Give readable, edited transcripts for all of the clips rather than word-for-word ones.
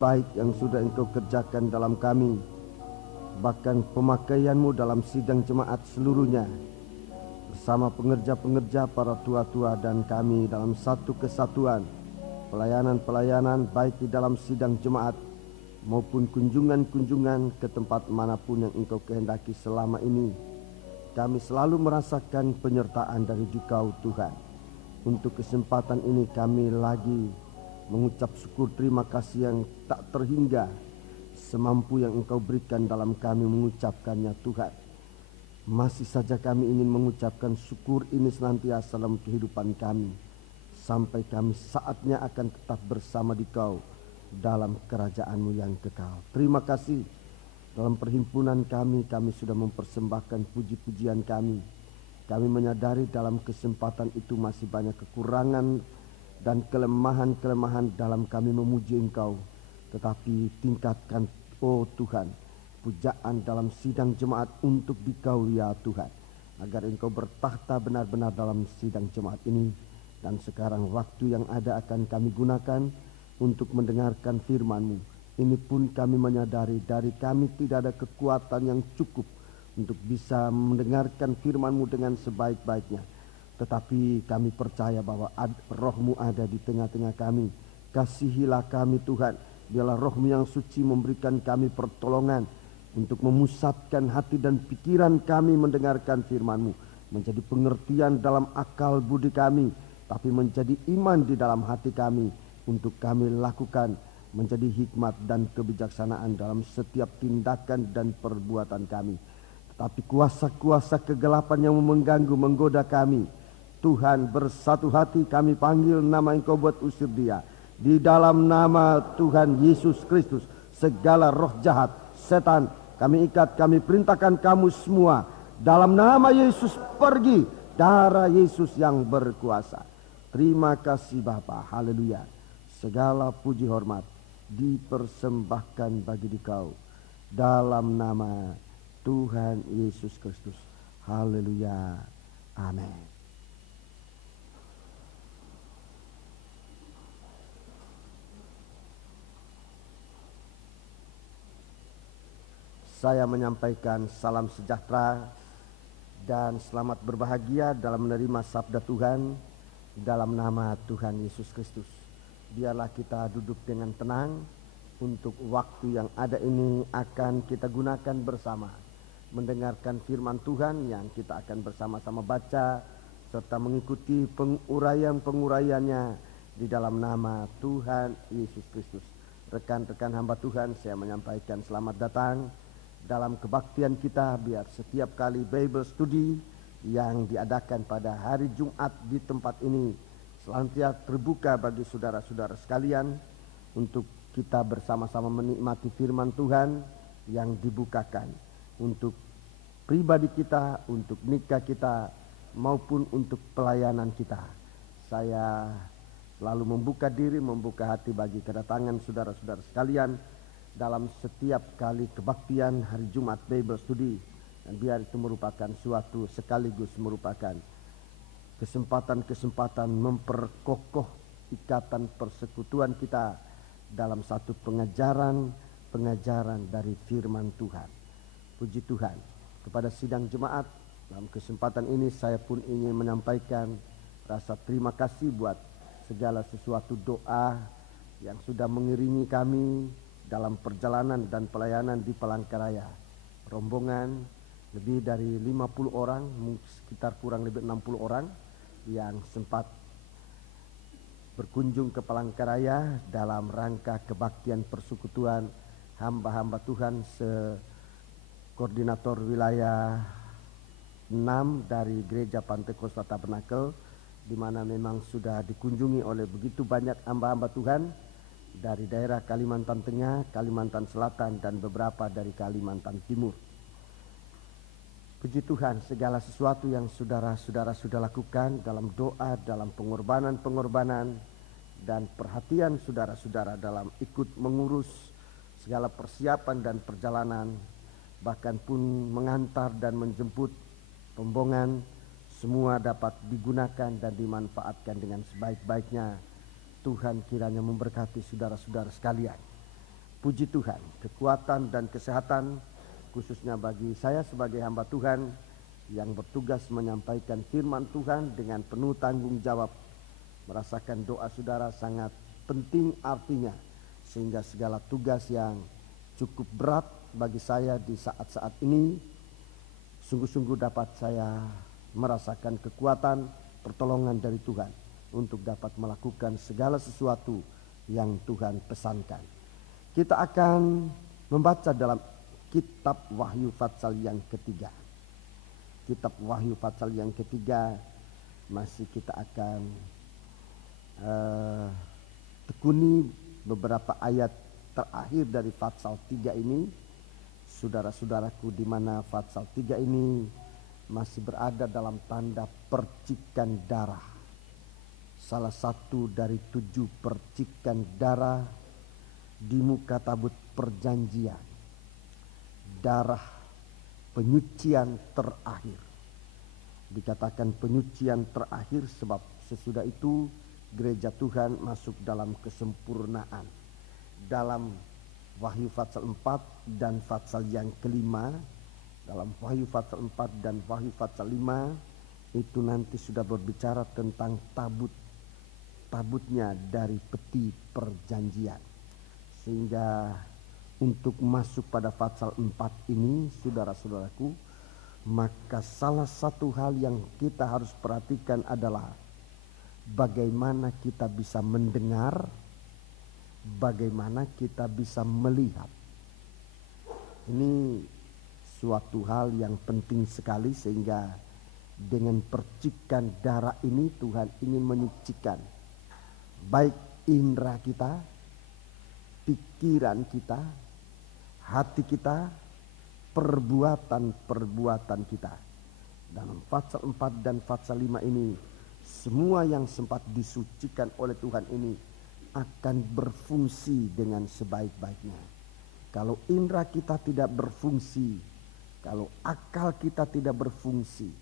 baik yang sudah Engkau kerjakan dalam kami, bahkan pemakaian-Mu dalam sidang jemaat seluruhnya, bersama pengerja-pengerja, para tua-tua dan kami dalam satu kesatuan, pelayanan-pelayanan baik di dalam sidang jemaat maupun kunjungan-kunjungan ke tempat manapun yang Engkau kehendaki selama ini. Kami selalu merasakan penyertaan dari Dikau, Tuhan. Untuk kesempatan ini kami lagi mengucap syukur terima kasih yang tak terhingga semampu yang Engkau berikan dalam kami mengucapkannya, Tuhan. Masih saja kami ingin mengucapkan syukur ini senantiasa dalam kehidupan kami, sampai kami saatnya akan tetap bersama Dikau dalam kerajaan-Mu yang kekal. Terima kasih. Dalam perhimpunan kami sudah mempersembahkan puji-pujian kami. Kami menyadari dalam kesempatan itu masih banyak kekurangan dan kelemahan-kelemahan dalam kami memuji Engkau. Tetapi tingkatkan, oh Tuhan, pujaan dalam sidang jemaat untuk Dikau, ya Tuhan, agar Engkau bertahta benar-benar dalam sidang jemaat ini. Dan sekarang waktu yang ada akan kami gunakan untuk mendengarkan firman-Mu. Ini pun kami menyadari dari kami tidak ada kekuatan yang cukup untuk bisa mendengarkan firman-Mu dengan sebaik-baiknya. Tetapi kami percaya bahwa Roh-Mu ada di tengah-tengah kami. Kasihilah kami, Tuhan. Biarlah Roh-Mu yang suci memberikan kami pertolongan untuk memusatkan hati dan pikiran kami mendengarkan firman-Mu. Menjadi pengertian dalam akal budi kami, tapi menjadi iman di dalam hati kami untuk kami lakukan, menjadi hikmat dan kebijaksanaan dalam setiap tindakan dan perbuatan kami. Tetapi kuasa-kuasa kegelapan yang mengganggu, menggoda kami, Tuhan, bersatu hati kami panggil nama Engkau buat usir dia. Di dalam nama Tuhan Yesus Kristus, segala roh jahat, setan, kami ikat, kami perintahkan kamu semua. Dalam nama Yesus pergi, darah Yesus yang berkuasa. Terima kasih Bapa, haleluya. Segala puji hormat dipersembahkan bagi Dikau. Dalam nama Tuhan Yesus Kristus, haleluya, amin. Saya menyampaikan salam sejahtera dan selamat berbahagia dalam menerima sabda Tuhan dalam nama Tuhan Yesus Kristus. Biarlah kita duduk dengan tenang. Untuk waktu yang ada ini akan kita gunakan bersama, mendengarkan firman Tuhan yang kita akan bersama-sama baca serta mengikuti penguraian-penguraiannya di dalam nama Tuhan Yesus Kristus. Rekan-rekan hamba Tuhan, saya menyampaikan selamat datang dalam kebaktian kita. Biar setiap kali Bible Study yang diadakan pada hari Jumat di tempat ini senantiasa terbuka bagi saudara-saudara sekalian untuk kita bersama-sama menikmati firman Tuhan yang dibukakan untuk pribadi kita, untuk nikah kita, maupun untuk pelayanan kita. Saya selalu membuka diri, membuka hati bagi kedatangan saudara-saudara sekalian dalam setiap kali kebaktian hari Jumat Bible Study. Dan biar itu merupakan suatu sekaligus merupakan kesempatan-kesempatan memperkokoh ikatan persekutuan kita dalam satu pengajaran dari firman Tuhan. Puji Tuhan. Kepada sidang jemaat dalam kesempatan ini saya pun ingin menyampaikan rasa terima kasih buat segala sesuatu doa yang sudah mengiringi kami dalam perjalanan dan pelayanan di Palangkaraya. Rombongan lebih dari 50 orang, sekitar kurang lebih 60 orang yang sempat berkunjung ke Palangkaraya dalam rangka kebaktian persekutuan hamba-hamba Tuhan koordinator wilayah 6 dari Gereja Pantekosta Tabernakel, di mana memang sudah dikunjungi oleh begitu banyak hamba-hamba Tuhan dari daerah Kalimantan Tengah, Kalimantan Selatan, dan beberapa dari Kalimantan Timur. Puji Tuhan, segala sesuatu yang saudara-saudara sudah lakukan dalam doa, dalam pengorbanan, dan perhatian saudara-saudara dalam ikut mengurus segala persiapan dan perjalanan, bahkan pun mengantar dan menjemput rombongan, semua dapat digunakan dan dimanfaatkan dengan sebaik-baiknya. Tuhan kiranya memberkati saudara-saudara sekalian. Puji Tuhan, kekuatan dan kesehatan khususnya bagi saya sebagai hamba Tuhan yang bertugas menyampaikan firman Tuhan dengan penuh tanggung jawab. Merasakan doa saudara sangat penting artinya, sehingga segala tugas yang cukup berat bagi saya di saat-saat ini sungguh-sungguh dapat saya merasakan kekuatan pertolongan dari Tuhan untuk dapat melakukan segala sesuatu yang Tuhan pesankan. Kita akan membaca dalam kitab Wahyu pasal yang ketiga. Kitab Wahyu pasal yang ketiga masih kita akan tekuni beberapa ayat terakhir dari pasal 3 ini. Saudara-saudaraku, di mana pasal 3 ini masih berada dalam tanda percikan darah. Salah satu dari 7 percikan darah di muka tabut perjanjian, darah penyucian terakhir. Dikatakan penyucian terakhir sebab sesudah itu gereja Tuhan masuk dalam kesempurnaan. Dalam Wahyu pasal 4 dan pasal yang kelima, dalam Wahyu pasal 4 dan Wahyu pasal 5 itu nanti sudah berbicara tentang tabutnya dari peti perjanjian. Sehingga untuk masuk pada pasal 4 ini, saudara-saudaraku, maka salah satu hal yang kita harus perhatikan adalah bagaimana kita bisa mendengar, bagaimana kita bisa melihat. Ini suatu hal yang penting sekali, sehingga dengan percikan darah ini Tuhan ingin menyucikan baik indera kita, pikiran kita, hati kita, perbuatan-perbuatan kita. Dalam pasal 4 dan pasal 5 ini, semua yang sempat disucikan oleh Tuhan ini akan berfungsi dengan sebaik-baiknya. Kalau indera kita tidak berfungsi, kalau akal kita tidak berfungsi,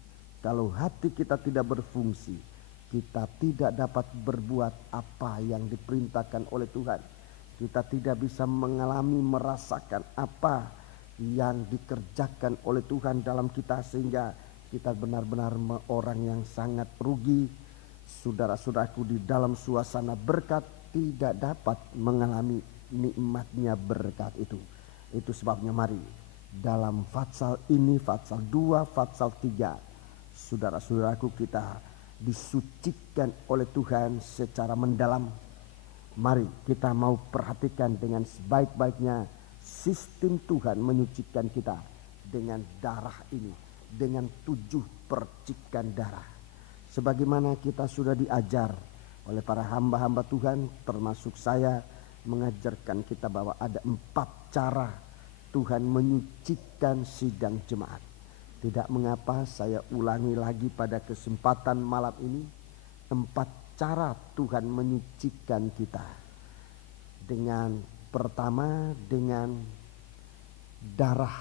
kalau hati kita tidak berfungsi, kita tidak dapat berbuat apa yang diperintahkan oleh Tuhan. Kita tidak bisa mengalami, merasakan apa yang dikerjakan oleh Tuhan dalam kita, sehingga kita benar-benar orang yang sangat rugi. Saudara-saudaraku, di dalam suasana berkat tidak dapat mengalami nikmatnya berkat itu. Itu sebabnya mari dalam pasal ini, pasal 2, pasal 3, saudara-saudaraku, kita disucikan oleh Tuhan secara mendalam. Mari kita mau perhatikan dengan sebaik-baiknya sistem Tuhan menyucikan kita dengan darah ini, dengan 7 percikan darah. Sebagaimana kita sudah diajar oleh para hamba-hamba Tuhan, termasuk saya, mengajarkan kita bahwa ada 4 cara Tuhan menyucikan sidang jemaat. Tidak mengapa saya ulangi lagi pada kesempatan malam ini, 4 cara Tuhan menyucikan kita. Pertama dengan darah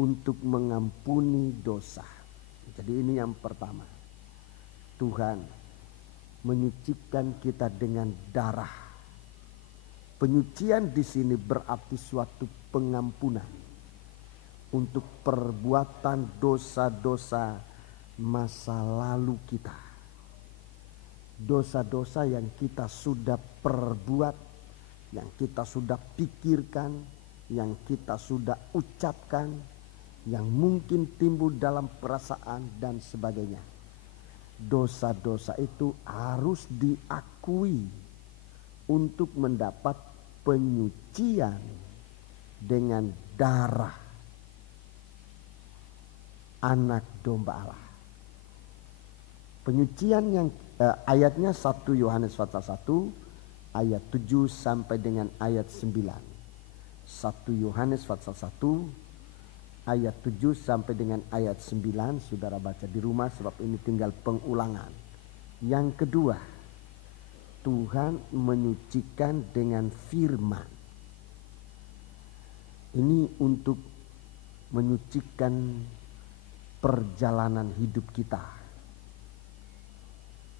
untuk mengampuni dosa. Jadi ini yang pertama. Tuhan menyucikan kita dengan darah. Penyucian di sini berarti suatu pengampunan untuk perbuatan dosa-dosa masa lalu kita. Dosa-dosa yang kita sudah perbuat, yang kita sudah pikirkan, yang kita sudah ucapkan, yang mungkin timbul dalam perasaan dan sebagainya. Dosa-dosa itu harus diakui untuk mendapat penyucian dengan darah anak domba Allah. Penyucian yang ayatnya 1 Yohanes pasal 1 ayat 7 sampai dengan ayat 9. 1 Yohanes pasal 1 ayat 7 sampai dengan ayat 9. Saudara baca di rumah sebab ini tinggal pengulangan. Yang kedua, Tuhan menyucikan dengan firman. Ini untuk menyucikan perjalanan hidup kita.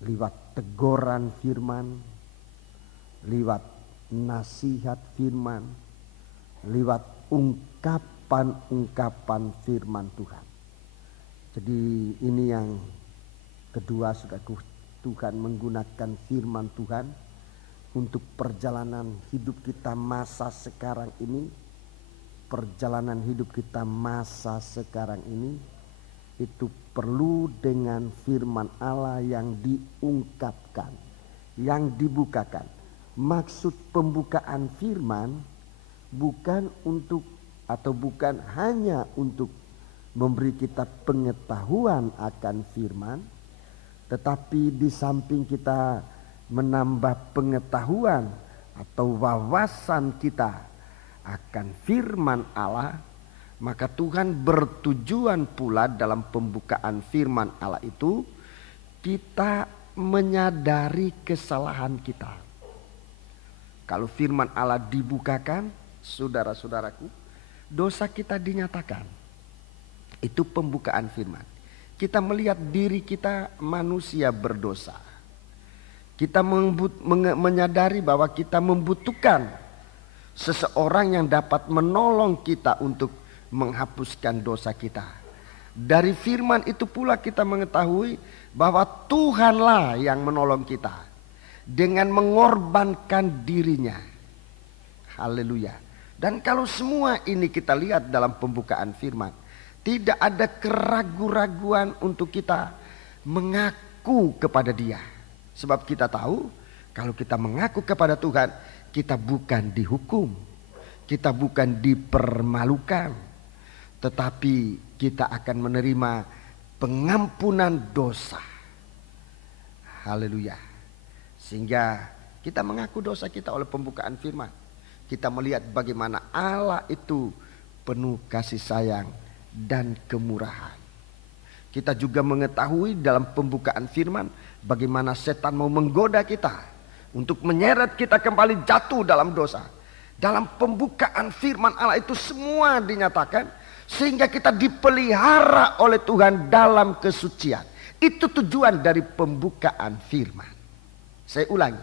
Lewat teguran firman, lewat nasihat firman, lewat ungkapan-ungkapan firman Tuhan. Jadi ini yang kedua, saudaraku, Tuhan menggunakan firman Tuhan untuk perjalanan hidup kita masa sekarang ini. Perjalanan hidup kita masa sekarang ini itu perlu dengan firman Allah yang diungkapkan, yang dibukakan. Maksud pembukaan firman bukan untuk atau bukan hanya untuk memberi kita pengetahuan akan firman, tetapi di samping kita menambah pengetahuan atau wawasan kita akan firman Allah, maka Tuhan bertujuan pula dalam pembukaan firman Allah itu kita menyadari kesalahan kita. Kalau firman Allah dibukakan, saudara-saudaraku, dosa kita dinyatakan. Itu pembukaan firman. Kita melihat diri kita manusia berdosa. Kita menyadari bahwa kita membutuhkan seseorang yang dapat menolong kita untuk menghapuskan dosa kita. Dari firman itu pula kita mengetahui bahwa Tuhanlah yang menolong kita dengan mengorbankan dirinya. Haleluya. Dan kalau semua ini kita lihat dalam pembukaan firman, tidak ada keraguan-raguan untuk kita mengaku kepada Dia. Sebab kita tahu kalau kita mengaku kepada Tuhan, kita bukan dihukum, kita bukan dipermalukan, tetapi kita akan menerima pengampunan dosa. Haleluya. Sehingga kita mengaku dosa kita oleh pembukaan firman. Kita melihat bagaimana Allah itu penuh kasih sayang dan kemurahan. Kita juga mengetahui dalam pembukaan firman bagaimana setan mau menggoda kita untuk menyeret kita kembali jatuh dalam dosa. Dalam pembukaan firman Allah itu semua dinyatakan sehingga kita dipelihara oleh Tuhan dalam kesucian. Itu tujuan dari pembukaan firman. Saya ulangi,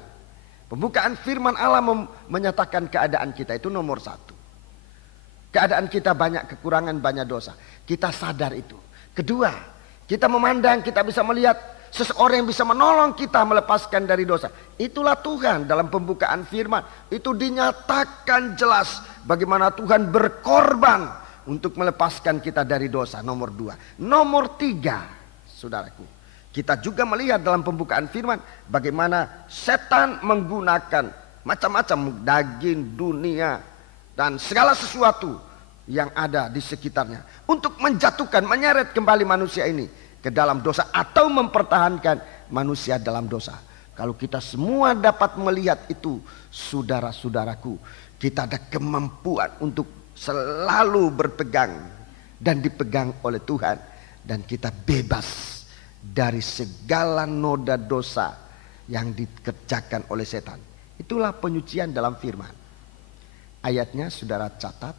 pembukaan firman Allah menyatakan keadaan kita itu nomor satu. Keadaan kita banyak kekurangan, banyak dosa. Kita sadar itu. Kedua, kita memandang, kita bisa melihat seseorang yang bisa menolong kita melepaskan dari dosa. Itulah Tuhan dalam pembukaan firman. Itu dinyatakan jelas bagaimana Tuhan berkorban untuk melepaskan kita dari dosa. Nomor dua. Nomor tiga, saudaraku, kita juga melihat dalam pembukaan firman bagaimana setan menggunakan macam-macam daging, dunia, dan segala sesuatu yang ada di sekitarnya untuk menjatuhkan, menyeret kembali manusia ini ke dalam dosa atau mempertahankan manusia dalam dosa. Kalau kita semua dapat melihat itu, saudara-saudaraku, kita ada kemampuan untuk selalu berpegang dan dipegang oleh Tuhan, dan kita bebas dari segala noda dosa yang dikerjakan oleh setan. Itulah penyucian dalam firman. Ayatnya saudara catat,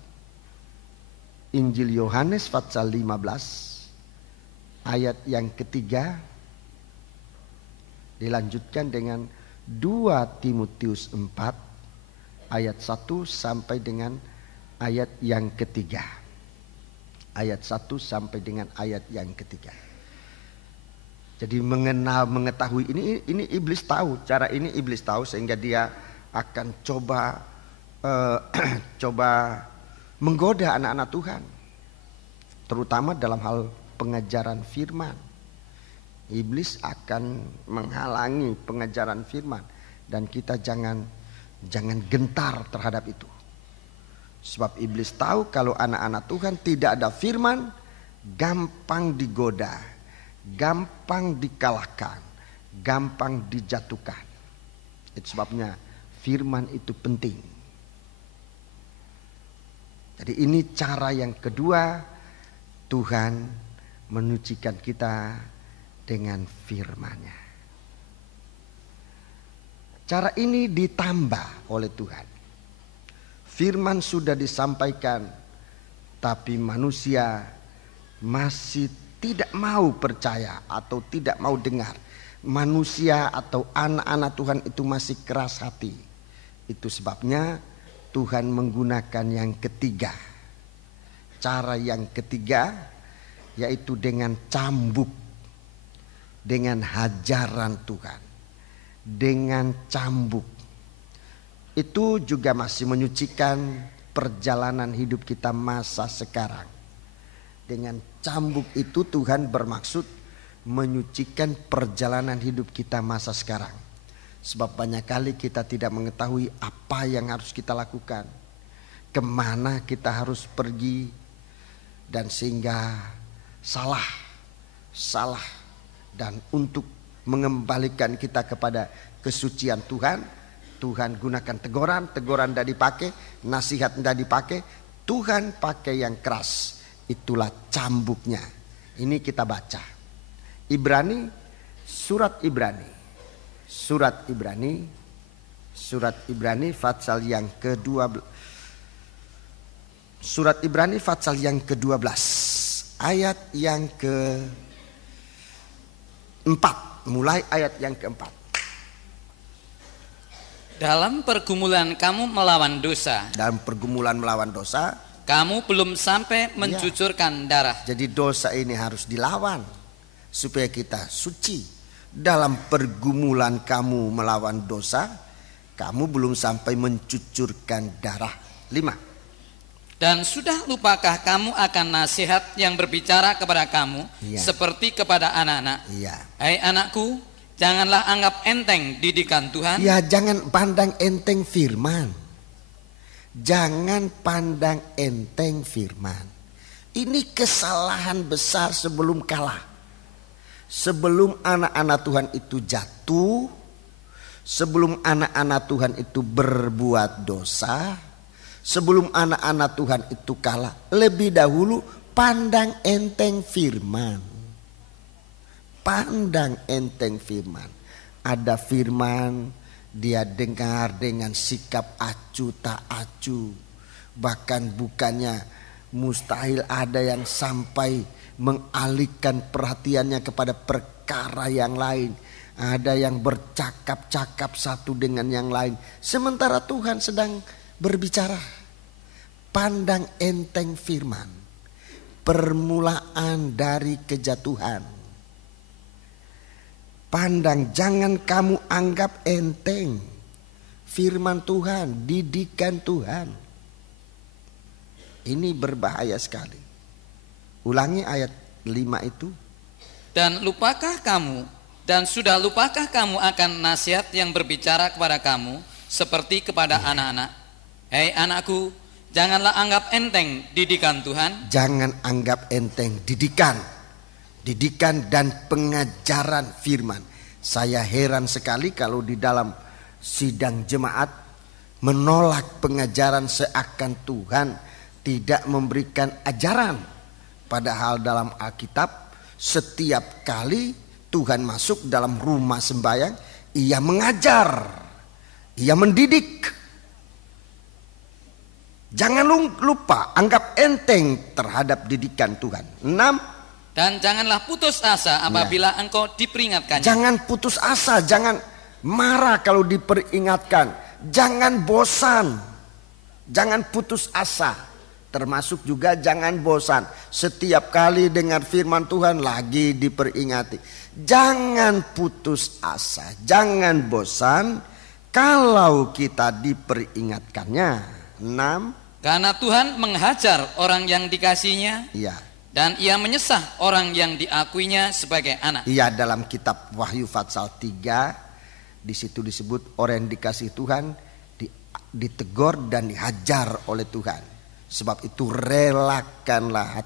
Injil Yohanes pasal 15 ayat yang ketiga, dilanjutkan dengan 2 Timotius 4 ayat 1 sampai dengan ayat yang ketiga. Ayat 1 sampai dengan ayat yang ketiga. Jadi mengetahui ini iblis tahu, cara ini iblis tahu, sehingga dia akan coba menggoda anak-anak Tuhan, terutama dalam hal pengajaran firman. Iblis akan menghalangi pengajaran firman, dan kita jangan gentar terhadap itu. Sebab iblis tahu kalau anak-anak Tuhan tidak ada firman, gampang digoda, gampang dikalahkan, gampang dijatuhkan. Itu sebabnya firman itu penting. Jadi ini cara yang kedua Tuhan menyucikan kita dengan firman-Nya. Cara ini ditambah oleh Tuhan. Firman sudah disampaikan, tapi manusia masih tidak mau percaya atau tidak mau dengar. Manusia atau anak-anak Tuhan itu masih keras hati, Itu sebabnya Tuhan menggunakan yang ketiga. Cara yang ketiga yaitu dengan cambuk. Dengan hajaran Tuhan. Dengan cambuk. Itu juga masih menyucikan perjalanan hidup kita masa sekarang. Dengan cambuk itu Tuhan bermaksud menyucikan perjalanan hidup kita masa sekarang. Sebab banyak kali kita tidak mengetahui apa yang harus kita lakukan. Kemana kita harus pergi. Dan sehingga salah. Dan untuk mengembalikan kita kepada kesucian Tuhan. Tuhan gunakan teguran tidak dipakai, nasihat tidak dipakai, Tuhan pakai yang keras. Itulah cambuknya. Ini kita baca. Surat Ibrani pasal yang ke-12. Surat Ibrani pasal yang ke-12 ayat yang ke-4, mulai ayat yang ke-4. Dalam pergumulan kamu melawan dosa. Kamu belum sampai mencucurkan darah. Jadi dosa ini harus dilawan supaya kita suci. Dalam pergumulan kamu melawan dosa, kamu belum sampai mencucurkan darah. 5. Dan sudah lupakah kamu akan nasihat yang berbicara kepada kamu seperti kepada anak-anak? Hai anakku, janganlah anggap enteng didikan Tuhan. Ya, jangan pandang enteng firman. Jangan pandang enteng firman. Ini kesalahan besar sebelum kalah. Sebelum anak-anak Tuhan itu jatuh, sebelum anak-anak Tuhan itu berbuat dosa, sebelum anak-anak Tuhan itu kalah, lebih dahulu pandang enteng firman. Pandang enteng firman. Ada firman, dia dengar dengan sikap acuh tak acuh. Bahkan bukannya mustahil ada yang sampai mengalihkan perhatiannya kepada perkara yang lain. Ada yang bercakap-cakap satu dengan yang lain. Sementara Tuhan sedang berbicara. Pandang enteng firman. Permulaan dari kejatuhan. Pandang, jangan kamu anggap enteng firman Tuhan, didikan Tuhan. Ini berbahaya sekali. Ulangi ayat 5 itu. Dan sudah lupakah kamu akan nasihat yang berbicara kepada kamu seperti kepada anak-anak? Hei anakku, janganlah anggap enteng didikan Tuhan. Jangan anggap enteng didikan dan pengajaran firman. Saya heran sekali kalau di dalam sidang jemaat menolak pengajaran seakan Tuhan tidak memberikan ajaran. Padahal dalam Alkitab setiap kali Tuhan masuk dalam rumah sembahyang, ia mengajar, ia mendidik. Jangan lupa, anggap enteng terhadap didikan Tuhan. 6. Dan janganlah putus asa apabila engkau diperingatkannya. Jangan putus asa, jangan marah kalau diperingatkan. Jangan bosan, jangan putus asa. Termasuk juga jangan bosan. Setiap kali dengar firman Tuhan lagi diperingati. Jangan putus asa, jangan bosan kalau kita diperingatkannya. 6. Karena Tuhan menghajar orang yang dikasihinya. Iya. Dan ia menyesah orang yang diakuinya sebagai anak. Iya, dalam kitab Wahyu pasal 3 di situ disebut orang yang dikasih Tuhan ditegur dan dihajar oleh Tuhan. Sebab itu relakanlah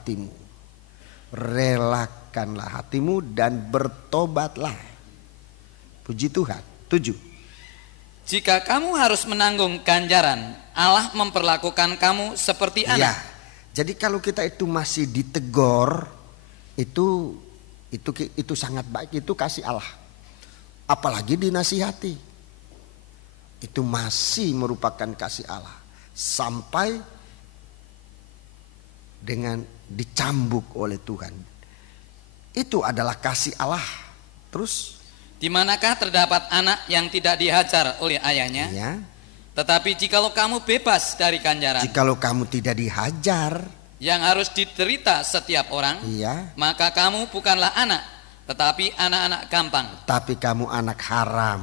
hatimu dan bertobatlah. Puji Tuhan. 7. Jika kamu harus menanggung ganjaran, Allah memperlakukan kamu seperti anak. Ya. Jadi kalau kita itu masih ditegur, itu sangat baik, itu kasih Allah. Apalagi dinasihati, itu masih merupakan kasih Allah. Sampai dengan dicambuk oleh Tuhan, itu adalah kasih Allah. Terus, di manakah terdapat anak yang tidak dihajar oleh ayahnya? Ya. Tetapi jikalau kamu bebas dari ganjaran Jikalau kamu tidak dihajar, yang harus diterita setiap orang, iya, maka kamu bukanlah anak, tetapi anak-anak gampang. tapi kamu anak haram.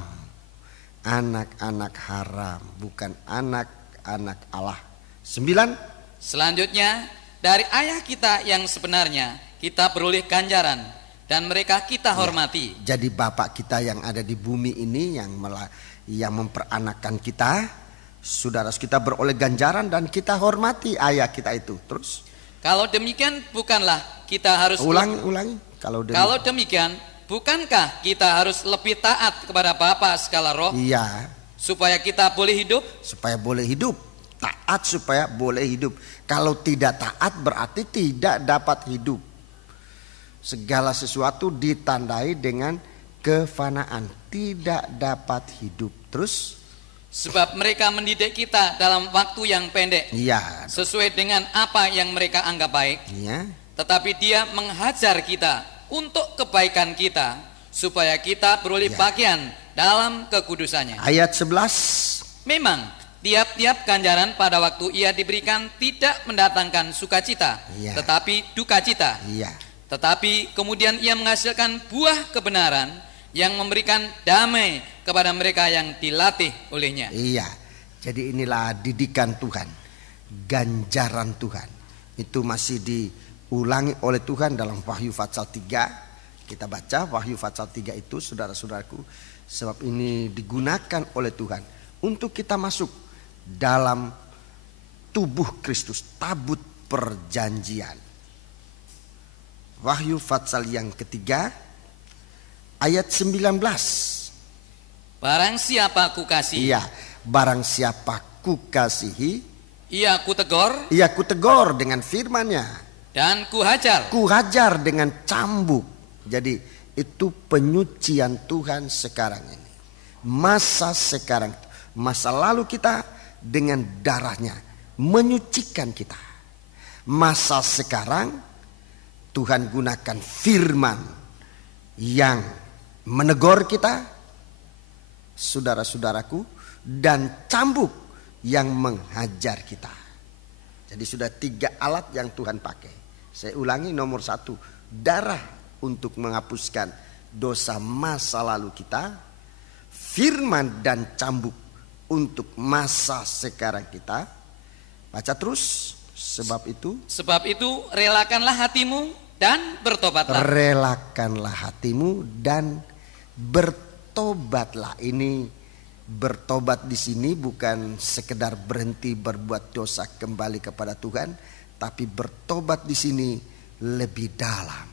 Anak-anak haram, bukan anak-anak Allah. 9. Selanjutnya, dari ayah kita yang sebenarnya kita beroleh ganjaran, dan mereka kita hormati. Jadi bapak kita yang ada di bumi ini yang memperanakan kita, saudara kita beroleh ganjaran dan kita hormati ayah kita itu. Terus Kalau demikian bukanlah kita harus ulangi. Kalau demikian bukankah kita harus lebih taat kepada Bapa segala roh Iya, supaya kita boleh hidup? supaya boleh hidup. Taat supaya boleh hidup. Kalau tidak taat berarti tidak dapat hidup. Segala sesuatu ditandai dengan kefanaan, tidak dapat hidup. Terus Sebab mereka mendidik kita dalam waktu yang pendek iya, sesuai dengan apa yang mereka anggap baik. iya, Tetapi dia menghajar kita untuk kebaikan kita, supaya kita beroleh bagian dalam kekudusannya. ayat 11. Memang tiap-tiap ganjaran pada waktu ia diberikan tidak mendatangkan sukacita, Iya. tetapi dukacita. Iya, Tetapi kemudian ia menghasilkan buah kebenaran yang memberikan damai kepada mereka yang dilatih olehnya. iya. Jadi inilah didikan Tuhan, ganjaran Tuhan. Itu masih diulangi oleh Tuhan dalam Wahyu pasal 3. Kita baca Wahyu pasal 3 itu, saudara-saudaraku, sebab ini digunakan oleh Tuhan untuk kita masuk dalam tubuh Kristus, tabut perjanjian. Wahyu pasal yang ketiga ayat 19. Barang siapa kukasihi, Iya, barang siapa kukasihi, ia kutegur ia kutegur dengan firman-Nya, dan kuhajar. kuhajar dengan cambuk. Jadi itu penyucian Tuhan sekarang ini. Masa sekarang, masa lalu kita dengan darahnya menyucikan kita. Masa sekarang Tuhan gunakan firman yang menegur kita, saudara-saudaraku, dan cambuk yang menghajar kita. Jadi sudah 3 alat yang Tuhan pakai. Saya ulangi, nomor 1, darah untuk menghapuskan dosa masa lalu kita, firman dan cambuk untuk masa sekarang kita. Baca terus, sebab itu Relakanlah hatimu dan bertobatlah. relakanlah hatimu dan bertobatlah. Ini bertobat di sini bukan sekedar berhenti berbuat dosa kembali kepada Tuhan, tapi bertobat di sini lebih dalam.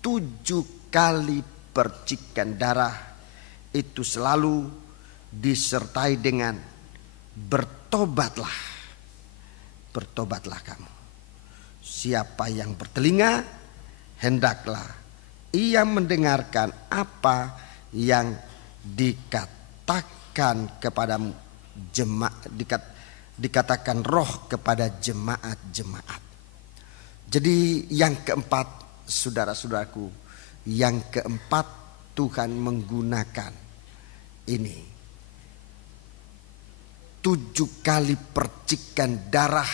7 kali percikan darah itu selalu disertai dengan bertobatlah. Bertobatlah kamu. Siapa yang bertelinga, hendaklah ia mendengarkan apa yang dikatakan kepadamu, dikatakan roh kepada jemaat-jemaat. Jadi yang keempat, saudara-saudaraku, yang keempat Tuhan menggunakan ini 7 kali percikan darah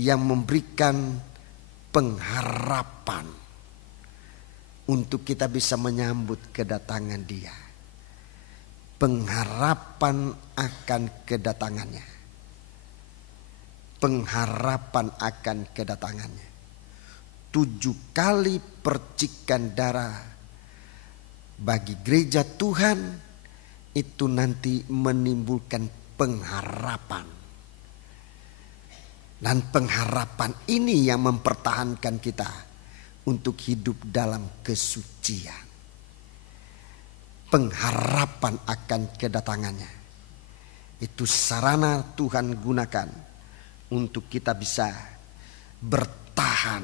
yang memberikan pengharapan untuk kita bisa menyambut kedatangan Dia. Pengharapan akan kedatangannya. Pengharapan akan kedatangannya. 7 kali percikan darah bagi gereja Tuhan itu nanti menimbulkan pengharapan. Dan pengharapan ini yang mempertahankan kita untuk hidup dalam kesucian. Pengharapan akan kedatangannya. Itu sarana Tuhan gunakan untuk kita bisa bertahan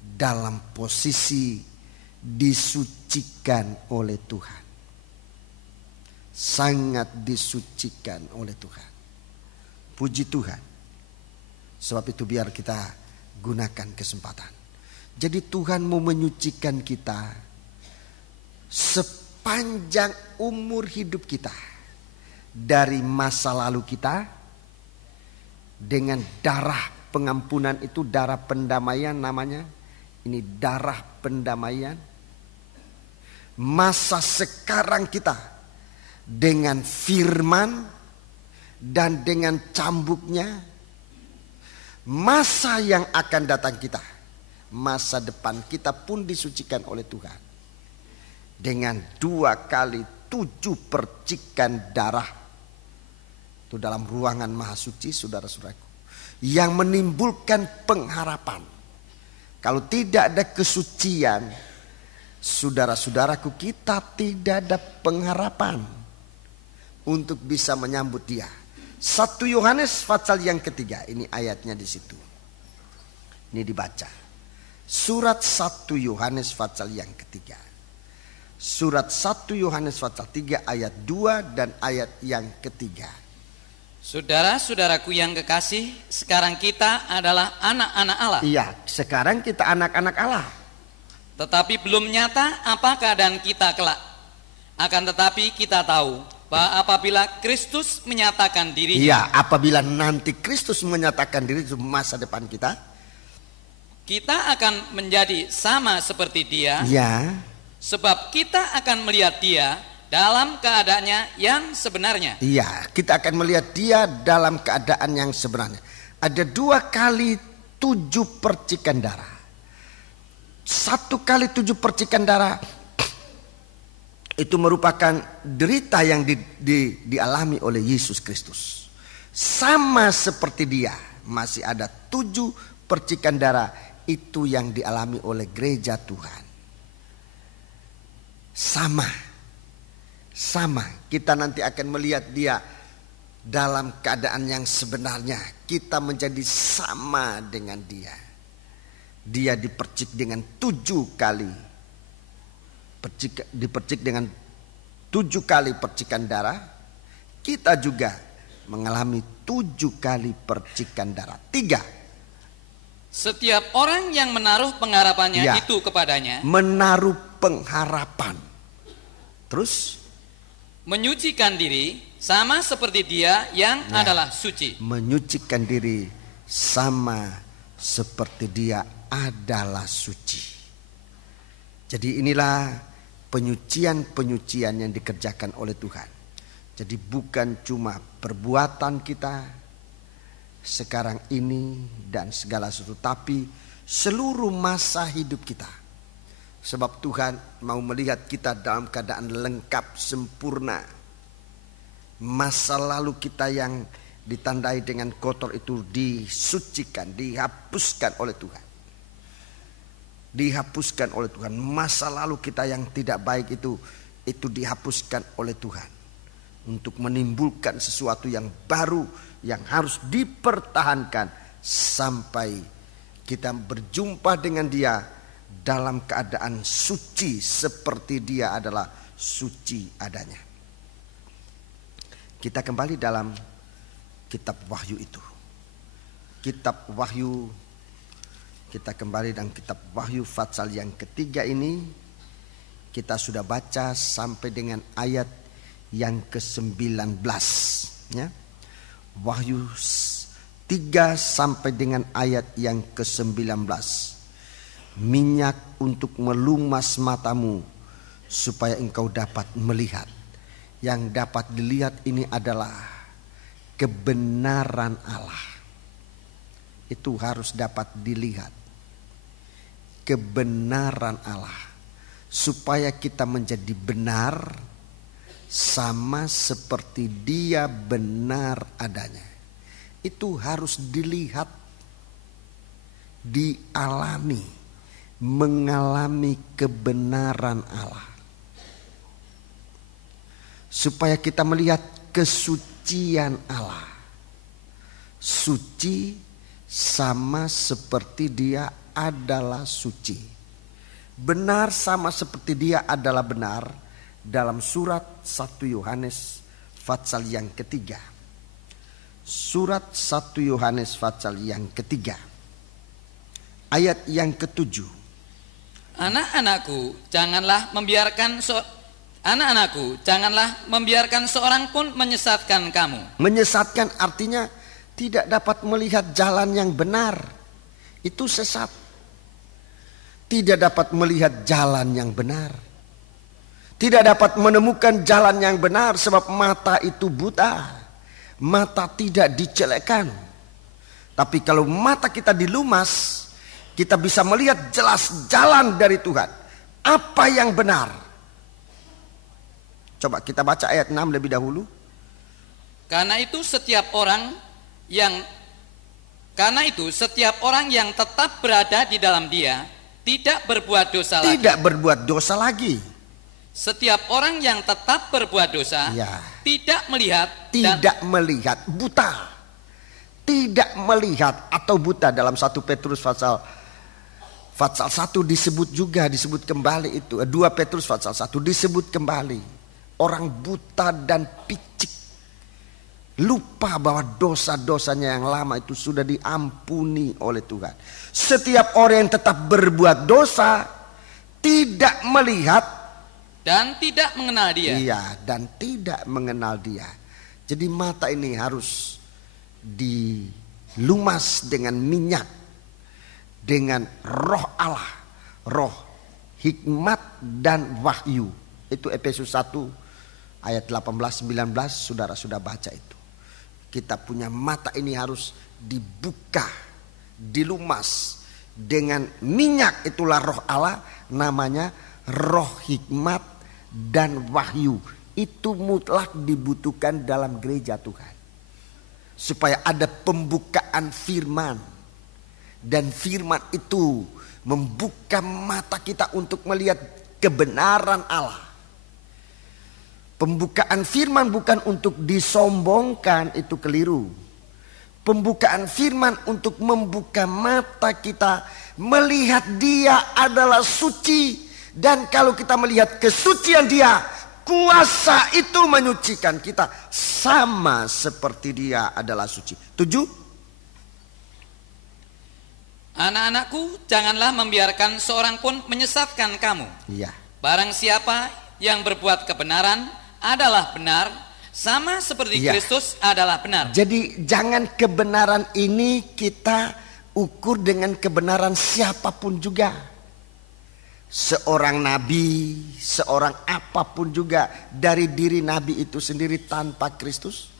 dalam posisi disucikan oleh Tuhan. Sangat disucikan oleh Tuhan. Puji Tuhan. Sebab itu biar kita gunakan kesempatan. Jadi Tuhan mau menyucikan kita sepanjang umur hidup kita. dari masa lalu kita dengan darah pengampunan itu, darah pendamaian namanya. Ini darah pendamaian. Masa sekarang kita dengan firman dan dengan cambuknya. Masa yang akan datang kita, masa depan kita pun disucikan oleh Tuhan dengan 2 kali 7 percikan darah. Itu dalam ruangan maha suci, saudara-saudaraku, yang menimbulkan pengharapan. Kalau tidak ada kesucian, saudara-saudaraku, kita tidak ada pengharapan untuk bisa menyambut Dia. 1 Yohanes pasal yang ketiga, ini ayatnya di situ. Ini dibaca. Surat 1 Yohanes pasal yang ketiga. Surat 1 Yohanes pasal 3 ayat 2 dan ayat yang ketiga. Saudara-saudaraku yang kekasih, sekarang kita adalah anak-anak Allah. Iya, sekarang kita anak-anak Allah. Tetapi belum nyata apa keadaan kita kelak. Akan tetapi kita tahu bahwa apabila Kristus menyatakan dirinya. Iya, apabila nanti Kristus menyatakan diri itu masa depan kita. Kita akan menjadi sama seperti Dia. Ya. Sebab kita akan melihat Dia dalam keadaannya yang sebenarnya. Iya, kita akan melihat Dia dalam keadaan yang sebenarnya. Ada 2 kali 7 percikan darah. 1 kali 7 percikan darah itu merupakan derita yang dialami oleh Yesus Kristus. Sama seperti Dia, masih ada 7 percikan darah itu yang dialami oleh gereja Tuhan. Sama, kita nanti akan melihat Dia dalam keadaan yang sebenarnya. Kita menjadi sama dengan Dia. Dia dipercik dengan 7 kali. Dipercik dengan 7 kali percikan darah. Kita juga mengalami 7 kali percikan darah. 3. Setiap orang yang menaruh pengharapannya itu kepadanya. Menaruh pengharapan. Terus menyucikan diri sama seperti Dia yang adalah suci. Menyucikan diri sama seperti Dia adalah suci. Jadi inilah penyucian-penyucian yang dikerjakan oleh Tuhan. Jadi bukan cuma perbuatan kita sekarang ini dan segala sesuatu, tapi seluruh masa hidup kita. Sebab Tuhan mau melihat kita dalam keadaan lengkap, sempurna. Masa lalu kita yang ditandai dengan kotor itu disucikan, dihapuskan oleh Tuhan. Dihapuskan oleh Tuhan. Masa lalu kita yang tidak baik itu dihapuskan oleh Tuhan. Untuk menimbulkan sesuatu yang baru yang harus dipertahankan sampai kita berjumpa dengan Dia dalam keadaan suci seperti Dia adalah suci adanya. Kita kembali dalam kitab Wahyu itu. Kitab Wahyu, kita kembali dalam kitab Wahyu pasal yang ketiga ini. Kita sudah baca sampai dengan ayat yang ke-19 ya. Wahyu 3 sampai dengan ayat yang ke-19. Minyak untuk melumas matamu supaya engkau dapat melihat. Yang dapat dilihat ini adalah kebenaran Allah. Itu harus dapat dilihat. Kebenaran Allah. Supaya kita menjadi benar sama seperti Dia benar adanya. Itu harus dilihat, dialami, mengalami kebenaran Allah. Supaya kita melihat kesucian Allah. Suci sama seperti Dia adalah suci. Benar sama seperti Dia adalah benar. Dalam surat 1 Yohanes pasal yang ketiga. Surat 1 Yohanes pasal yang ketiga. Ayat yang ke-7. Anak-anakku, janganlah membiarkan Anak-anakku, janganlah membiarkan seorang pun menyesatkan kamu. Menyesatkan artinya tidak dapat melihat jalan yang benar. Itu sesat. Tidak dapat melihat jalan yang benar. Tidak dapat menemukan jalan yang benar sebab mata itu buta. Mata tidak dicelekkan. Tapi kalau mata kita dilumas, kita bisa melihat jelas jalan dari Tuhan. Apa yang benar? Coba kita baca ayat 6 lebih dahulu. Karena itu setiap orang yang tetap berada di dalam Dia tidak berbuat dosa lagi. Tidak berbuat dosa lagi. Setiap orang yang tetap berbuat dosa tidak melihat buta. Tidak melihat atau buta dalam 1 Petrus pasal 1 disebut kembali itu. 2 Petrus pasal 1 disebut kembali. Orang buta dan picik. Lupa bahwa dosa-dosanya yang lama itu sudah diampuni oleh Tuhan. Setiap orang yang tetap berbuat dosa tidak melihat dan tidak mengenal Dia. Iya, dan tidak mengenal Dia. Jadi mata ini harus dilumas dengan minyak, dengan roh Allah, roh hikmat dan wahyu. Itu Efesus 1 ayat 18-19, saudara sudah baca itu. Kita punya mata ini harus dibuka, dilumas dengan minyak, itulah roh Allah, namanya roh hikmat dan wahyu. Itu mutlak dibutuhkan dalam gereja Tuhan. Supaya ada pembukaan firman. Dan firman itu membuka mata kita untuk melihat kebenaran Allah. Pembukaan firman bukan untuk disombongkan, itu keliru. Pembukaan firman untuk membuka mata kita melihat Dia adalah suci. Dan kalau kita melihat kesucian Dia, kuasa itu menyucikan kita sama seperti Dia adalah suci. 7. Anak-anakku, janganlah membiarkan seorang pun menyesatkan kamu. Iya. Barang siapa yang berbuat kebenaran adalah benar, sama seperti Kristus adalah benar. Jadi jangan kebenaran ini kita ukur dengan kebenaran siapapun juga. Seorang nabi, seorang apapun juga dari diri nabi itu sendiri tanpa Kristus.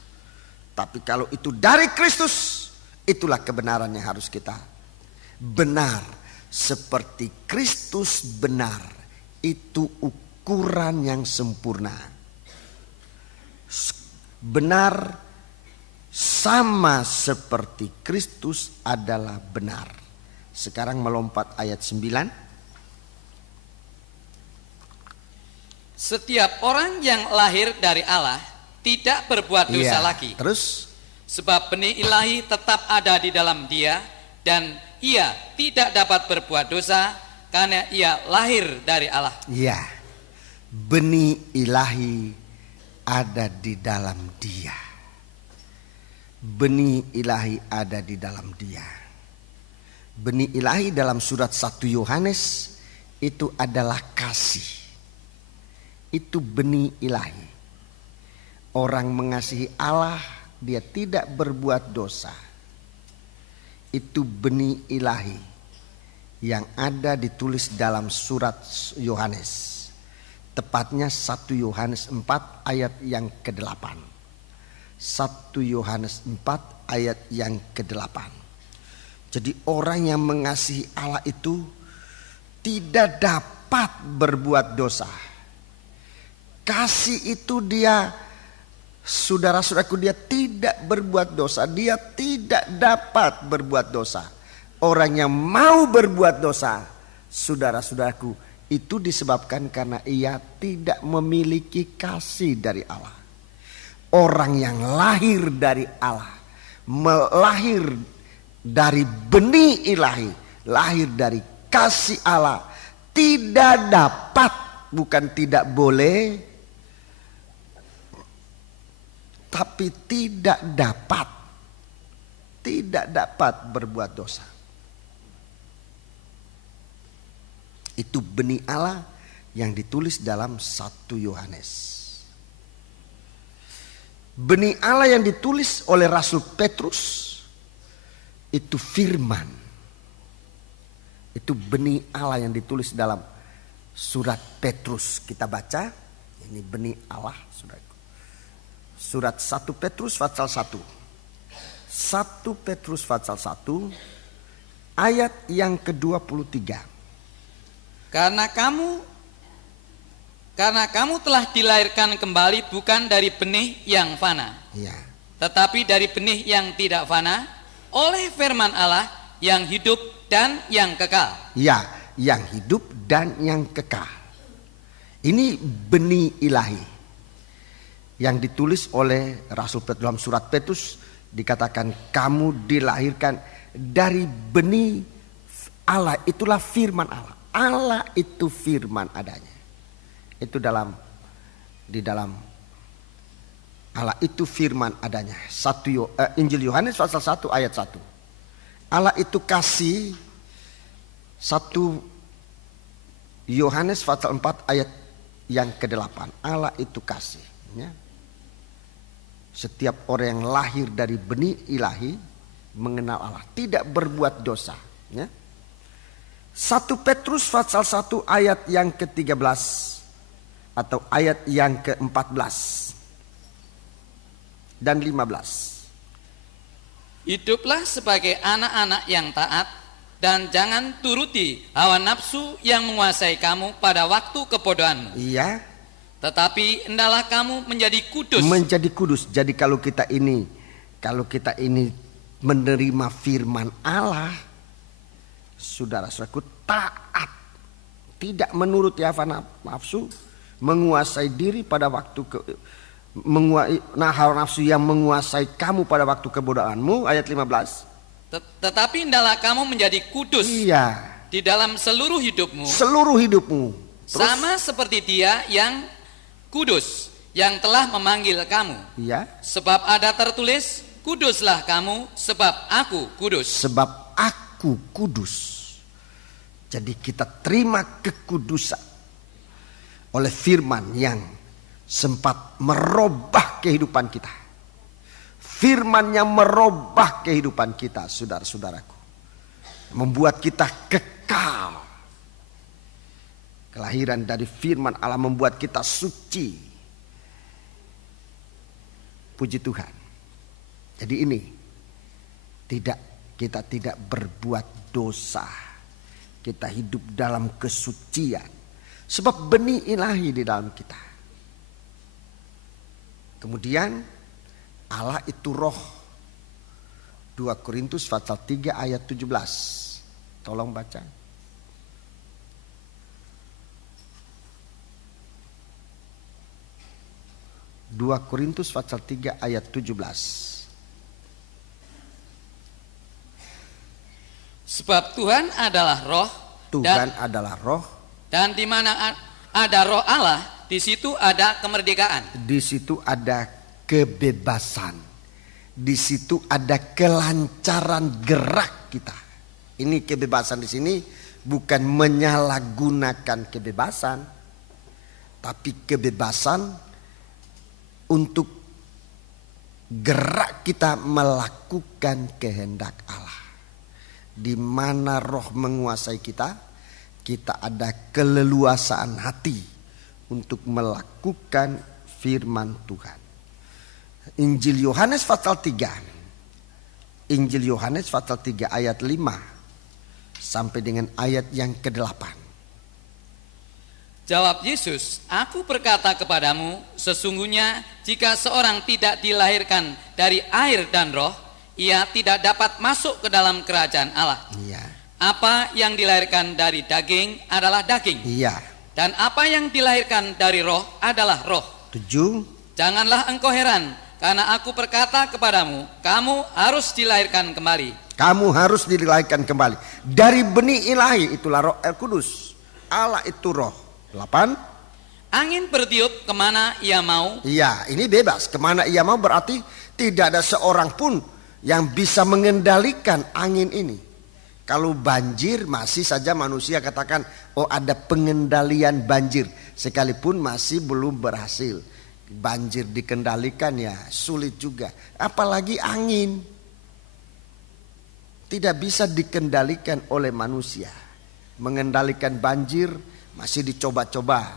Tapi kalau itu dari Kristus, itulah kebenaran yang harus kita benar. Seperti Kristus benar, itu ukuran yang sempurna. Benar sama seperti Kristus adalah benar. Sekarang melompat ayat 9. Setiap orang yang lahir dari Allah tidak berbuat dosa lagi. Terus? Sebab benih ilahi tetap ada di dalam Dia, dan ia tidak dapat berbuat dosa karena ia lahir dari Allah. Iya. Benih ilahi ada di dalam Dia. Benih ilahi ada di dalam Dia. Benih ilahi dalam surat 1 Yohanes itu adalah kasih. Itu benih ilahi. Orang mengasihi Allah, dia tidak berbuat dosa. Itu benih ilahi yang ada ditulis dalam surat Yohanes. Tepatnya 1 Yohanes 4 ayat yang ke-8. 1 Yohanes 4 ayat yang ke-8. Jadi orang yang mengasihi Allah itu tidak dapat berbuat dosa. Kasih itu dia, saudara-saudaraku, dia tidak berbuat dosa. Dia tidak dapat berbuat dosa. Orang yang mau berbuat dosa, saudara-saudaraku, itu disebabkan karena ia tidak memiliki kasih dari Allah. Orang yang lahir dari Allah, lahir dari benih ilahi, lahir dari kasih Allah, tidak dapat, bukan tidak boleh, tapi tidak dapat berbuat dosa. Itu benih Allah yang ditulis dalam 1 Yohanes. Benih Allah yang ditulis oleh Rasul Petrus itu firman. Itu benih Allah yang ditulis dalam surat Petrus. Kita baca, ini benih Allah, saudaraku. Surat 1 Petrus pasal 1. 1 Petrus pasal 1 ayat yang ke-23. Karena kamu telah dilahirkan kembali bukan dari benih yang fana, Ya. tetapi dari benih yang tidak fana, oleh firman Allah yang hidup dan yang kekal. Ya, yang hidup dan yang kekal. Ini benih ilahi yang ditulis oleh Rasul Petrus dalam surat Petrus, dikatakan kamu dilahirkan dari benih Allah, itulah firman Allah. Allah itu firman adanya. Itu di dalam Allah itu firman adanya. Injil Yohanes pasal 1 ayat 1. Allah itu kasih. 1 Yohanes pasal 4 ayat yang ke-8. Allah itu kasih. Ya. Setiap orang yang lahir dari benih ilahi mengenal Allah, tidak berbuat dosa. Ya. 1 Petrus pasal 1 ayat yang ke-13 atau ayat yang ke-14 dan 15. Hiduplah sebagai anak-anak yang taat dan jangan turuti hawa nafsu yang menguasai kamu pada waktu kebodohanmu. Iya. Tetapi hendaklah kamu menjadi kudus. Menjadi kudus. Jadi kalau kita ini menerima firman Allah, saudara-saudaraku, taat, tidak menurut hawa nafsu, menguasai diri pada waktu hawa nafsu yang menguasai kamu pada waktu kebodohanmu, ayat 15. Tetapi hendaklah kamu menjadi kudus. Iya. Di dalam seluruh hidupmu. Seluruh hidupmu. Terus? Sama seperti Dia yang kudus, yang telah memanggil kamu. Iya. Sebab ada tertulis, kuduslah kamu sebab aku kudus. Sebab aku kudus. Jadi kita terima kekudusan oleh firman yang sempat merubah kehidupan kita. Firman yang merubah kehidupan kita, saudara-saudaraku. Membuat kita kekal. Kelahiran dari firman Allah membuat kita suci. Puji Tuhan. Jadi ini kita tidak berbuat dosa. Kita hidup dalam kesucian. Sebab benih ilahi di dalam kita. Kemudian Allah itu roh. 2 Korintus pasal 3 ayat 17. Tolong baca. 2 Korintus pasal 3 ayat 17. Sebab Tuhan adalah roh. Tuhan adalah roh. Dan di mana ada roh Allah, di situ ada kemerdekaan. Di situ ada kebebasan. Di situ ada kelancaran gerak kita. Ini kebebasan di sini bukan menyalahgunakan kebebasan, tapi kebebasan untuk gerak kita melakukan kehendak Allah. Di mana roh menguasai kita, kita ada keleluasaan hati untuk melakukan firman Tuhan. Injil Yohanes pasal 3. Injil Yohanes pasal 3 ayat 5 sampai dengan ayat yang ke-8. Jawab Yesus, aku berkata kepadamu, sesungguhnya jika seorang tidak dilahirkan dari air dan roh, ia tidak dapat masuk ke dalam kerajaan Allah. Iya. Apa yang dilahirkan dari daging adalah daging. Iya. Dan apa yang dilahirkan dari roh adalah roh. 7. Janganlah engkau heran, karena aku berkata kepadamu, kamu harus dilahirkan kembali. Kamu harus dilahirkan kembali. Dari benih ilahi, itulah roh Kudus. Allah itu roh. 8. Angin bertiup kemana ia mau. Iya, ini bebas. Kemana ia mau berarti tidak ada seorang pun yang bisa mengendalikan angin ini. Kalau banjir masih saja manusia katakan, oh ada pengendalian banjir. Sekalipun masih belum berhasil. Banjir dikendalikan ya sulit juga. Apalagi angin. Tidak bisa dikendalikan oleh manusia. Mengendalikan banjir masih dicoba-coba.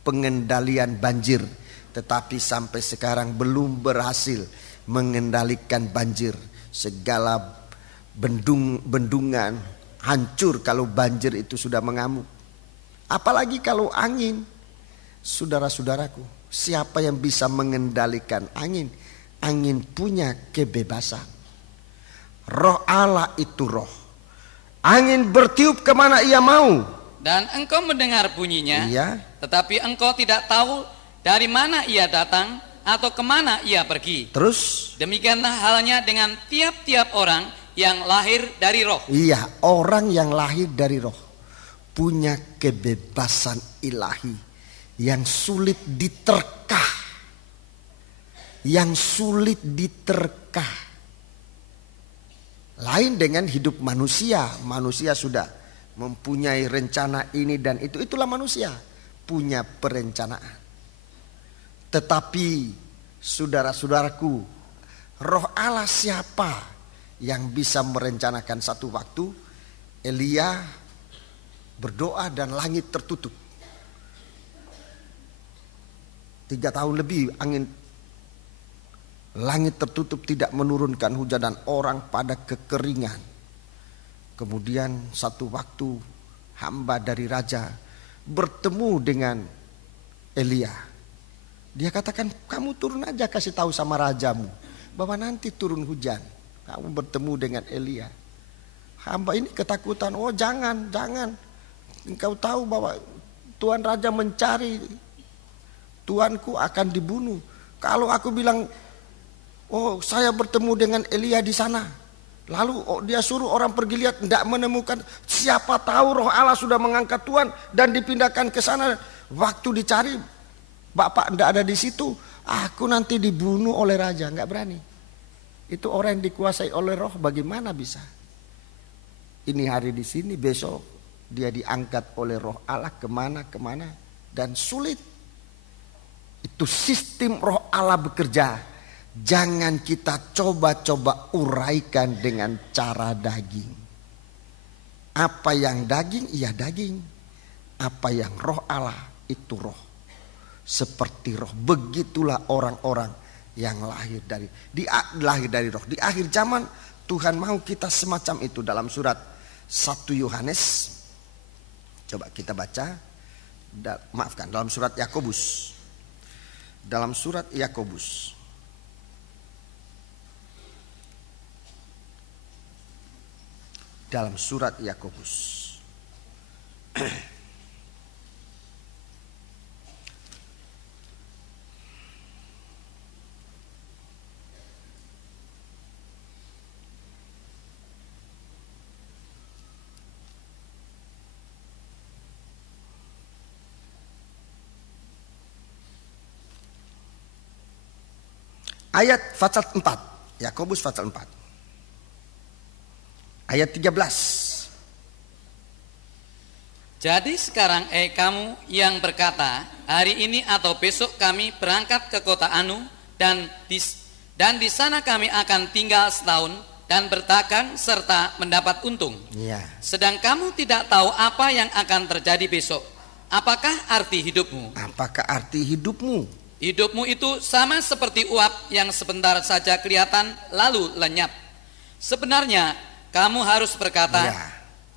Pengendalian banjir. Tetapi sampai sekarang belum berhasil mengendalikan banjir. Segala bendungan hancur kalau banjir itu sudah mengamuk. Apalagi kalau angin. Saudara-saudaraku, siapa yang bisa mengendalikan angin? Angin punya kebebasan. Roh Allah itu roh. Angin bertiup kemana ia mau. Dan engkau mendengar bunyinya, Iya. tetapi engkau tidak tahu dari mana ia datang atau kemana ia pergi. Terus? Demikianlah halnya dengan tiap-tiap orang yang lahir dari roh. Iya, orang yang lahir dari roh punya kebebasan ilahi yang sulit diterka. Yang sulit diterka. Lain dengan hidup manusia. Manusia sudah mempunyai rencana ini dan itu. Itulah manusia, punya perencanaan. Tetapi saudara-saudaraku, roh Allah siapa yang bisa merencanakan satu waktu Elia berdoa dan langit tertutup. 3 tahun lebih langit tertutup, tidak menurunkan hujan dan orang pada kekeringan. Kemudian satu waktu hamba dari raja bertemu dengan Elia. Dia katakan, kamu turun aja kasih tahu sama rajamu bahwa nanti turun hujan. Kamu bertemu dengan Elia. Hamba ini ketakutan. Oh jangan. Engkau tahu bahwa Tuan Raja mencari. Tuanku akan dibunuh. Kalau aku bilang, oh saya bertemu dengan Elia di sana. Lalu dia suruh orang pergi lihat, tidak menemukan. Siapa tahu roh Allah sudah mengangkat Tuhan dan dipindahkan ke sana. Waktu dicari, Bapak tidak ada di situ. Aku nanti dibunuh oleh raja, nggak berani. Itu orang yang dikuasai oleh roh, bagaimana bisa? Ini hari di sini, besok dia diangkat oleh roh Allah kemana dan sulit. Itu sistem roh Allah bekerja. Jangan kita coba-coba uraikan dengan cara daging. Apa yang daging, iya daging. Apa yang roh Allah, itu roh. Seperti roh, begitulah orang-orang yang lahir dari roh. Di akhir zaman Tuhan mau kita semacam itu. Dalam surat 1 Yohanes, coba kita baca. Dalam surat Yakobus. Dalam surat Yakobus. Dalam surat Yakobus. Ayat pasal 4. Yakobus pasal 4. Ayat 13. Jadi sekarang kamu yang berkata, hari ini atau besok kami berangkat ke kota Anu dan di sana kami akan tinggal setahun dan berdagang serta mendapat untung. Ya. Sedang kamu tidak tahu apa yang akan terjadi besok. Apakah arti hidupmu? Apakah arti hidupmu? Hidupmu itu sama seperti uap yang sebentar saja kelihatan lalu lenyap. Sebenarnya kamu harus berkata, Ya.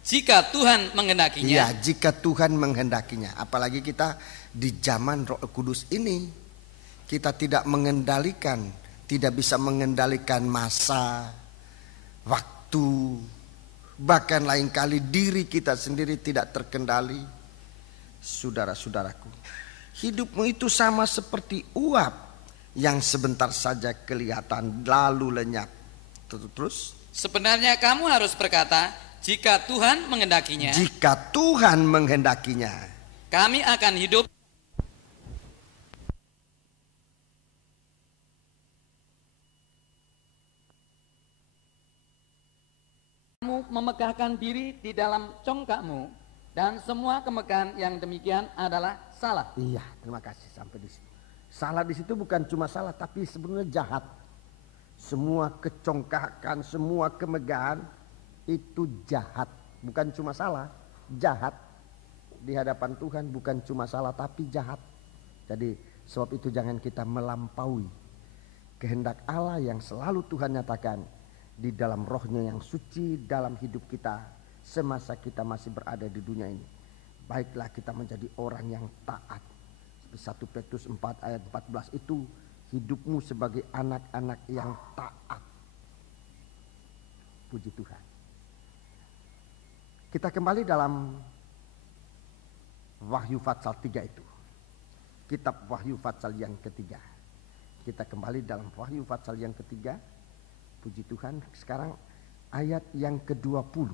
jika Tuhan menghendakinya. Ya, jika Tuhan menghendakinya. Apalagi kita di zaman Roh Kudus ini, kita tidak mengendalikan, tidak bisa mengendalikan masa, waktu, bahkan lain kali diri kita sendiri tidak terkendali. Saudara-saudaraku, hidupmu itu sama seperti uap yang sebentar saja kelihatan lalu lenyap. Terus? Sebenarnya kamu harus berkata, jika Tuhan menghendakinya. Jika Tuhan menghendakinya. Kami akan hidup. Kamu memegahkan diri di dalam congkakmu, dan semua kemegahan yang demikian adalah salah. Iya, terima kasih sampai di situ. Salah di situ bukan cuma salah, tapi sebenarnya jahat. Semua kecongkakan, semua kemegahan itu jahat. Bukan cuma salah, jahat. Di hadapan Tuhan bukan cuma salah, tapi jahat. Jadi sebab itu jangan kita melampaui kehendak Allah yang selalu Tuhan nyatakan di dalam rohnya yang suci dalam hidup kita semasa kita masih berada di dunia ini. Baiklah kita menjadi orang yang taat. 1 Petrus 4 ayat 14 itu hidupmu sebagai anak-anak yang taat. Puji Tuhan. Kita kembali dalam Wahyu Fatsal 3 itu. Kitab Wahyu Fatsal yang ketiga. Kita kembali dalam Wahyu Fatsal yang ketiga. Puji Tuhan, sekarang ayat yang ke-20.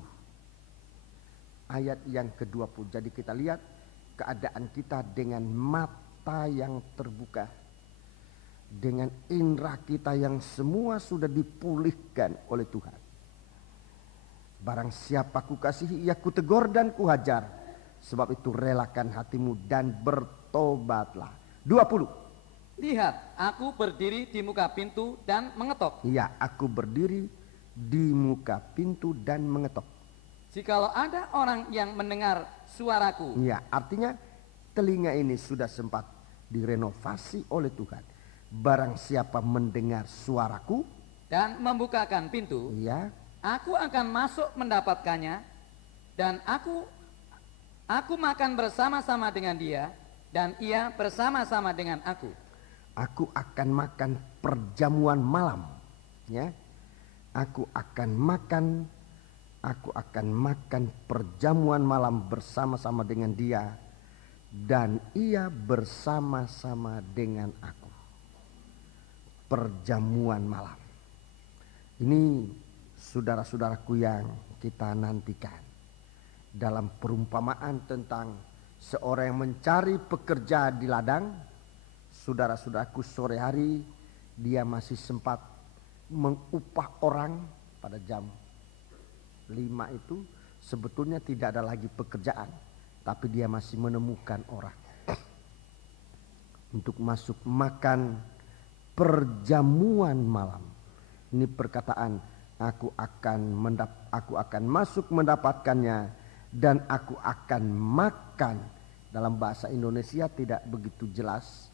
Ayat yang ke-20. Jadi kita lihat keadaan kita dengan mata yang terbuka. Dengan indera kita yang semua sudah dipulihkan oleh Tuhan. Barang siapa kukasihi, ia kutegur dan kuhajar. Sebab itu relakan hatimu dan bertobatlah. 20. Lihat, aku berdiri di muka pintu dan mengetok. Iya, aku berdiri di muka pintu dan mengetok. Jikalau ada orang yang mendengar suaraku. Iya, artinya telinga ini sudah sempat direnovasi oleh Tuhan. Barang siapa mendengar suaraku dan membukakan pintu. Iya. Aku akan masuk mendapatkannya. Dan aku makan bersama-sama dengan dia. Dan ia bersama-sama dengan aku. Aku akan makan perjamuan malam, ya. Aku akan makan perjamuan malam bersama-sama dengan dia dan ia bersama-sama dengan aku. Perjamuan malam. Ini saudara-saudaraku yang kita nantikan. Dalam perumpamaan tentang seorang yang mencari pekerja di ladang, saudara-saudaraku, sore hari dia masih sempat mengupah orang pada jam 5 itu. Sebetulnya tidak ada lagi pekerjaan, tapi dia masih menemukan orang untuk masuk makan perjamuan malam. Ini perkataan aku akan masuk mendapatkannya dan aku akan makan. Dalam bahasa Indonesia tidak begitu jelas.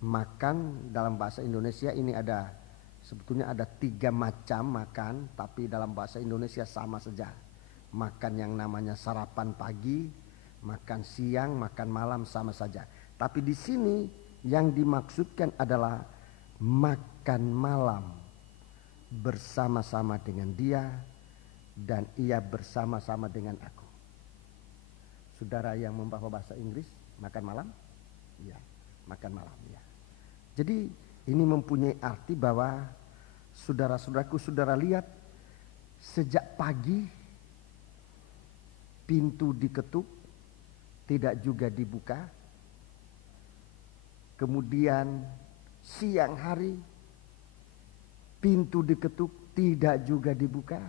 Makan dalam bahasa Indonesia ini sebetulnya ada 3 macam makan, tapi dalam bahasa Indonesia sama saja. Makan yang namanya sarapan pagi, makan siang, makan malam sama saja. Tapi di sini yang dimaksudkan adalah makan malam bersama-sama dengan dia dan ia bersama-sama dengan aku. Saudara yang membawa bahasa Inggris, makan malam? Ya, makan malam ya. Jadi ini mempunyai arti bahwa saudara-saudaraku, saudara lihat sejak pagi pintu diketuk, tidak juga dibuka. Kemudian siang hari pintu diketuk, tidak juga dibuka.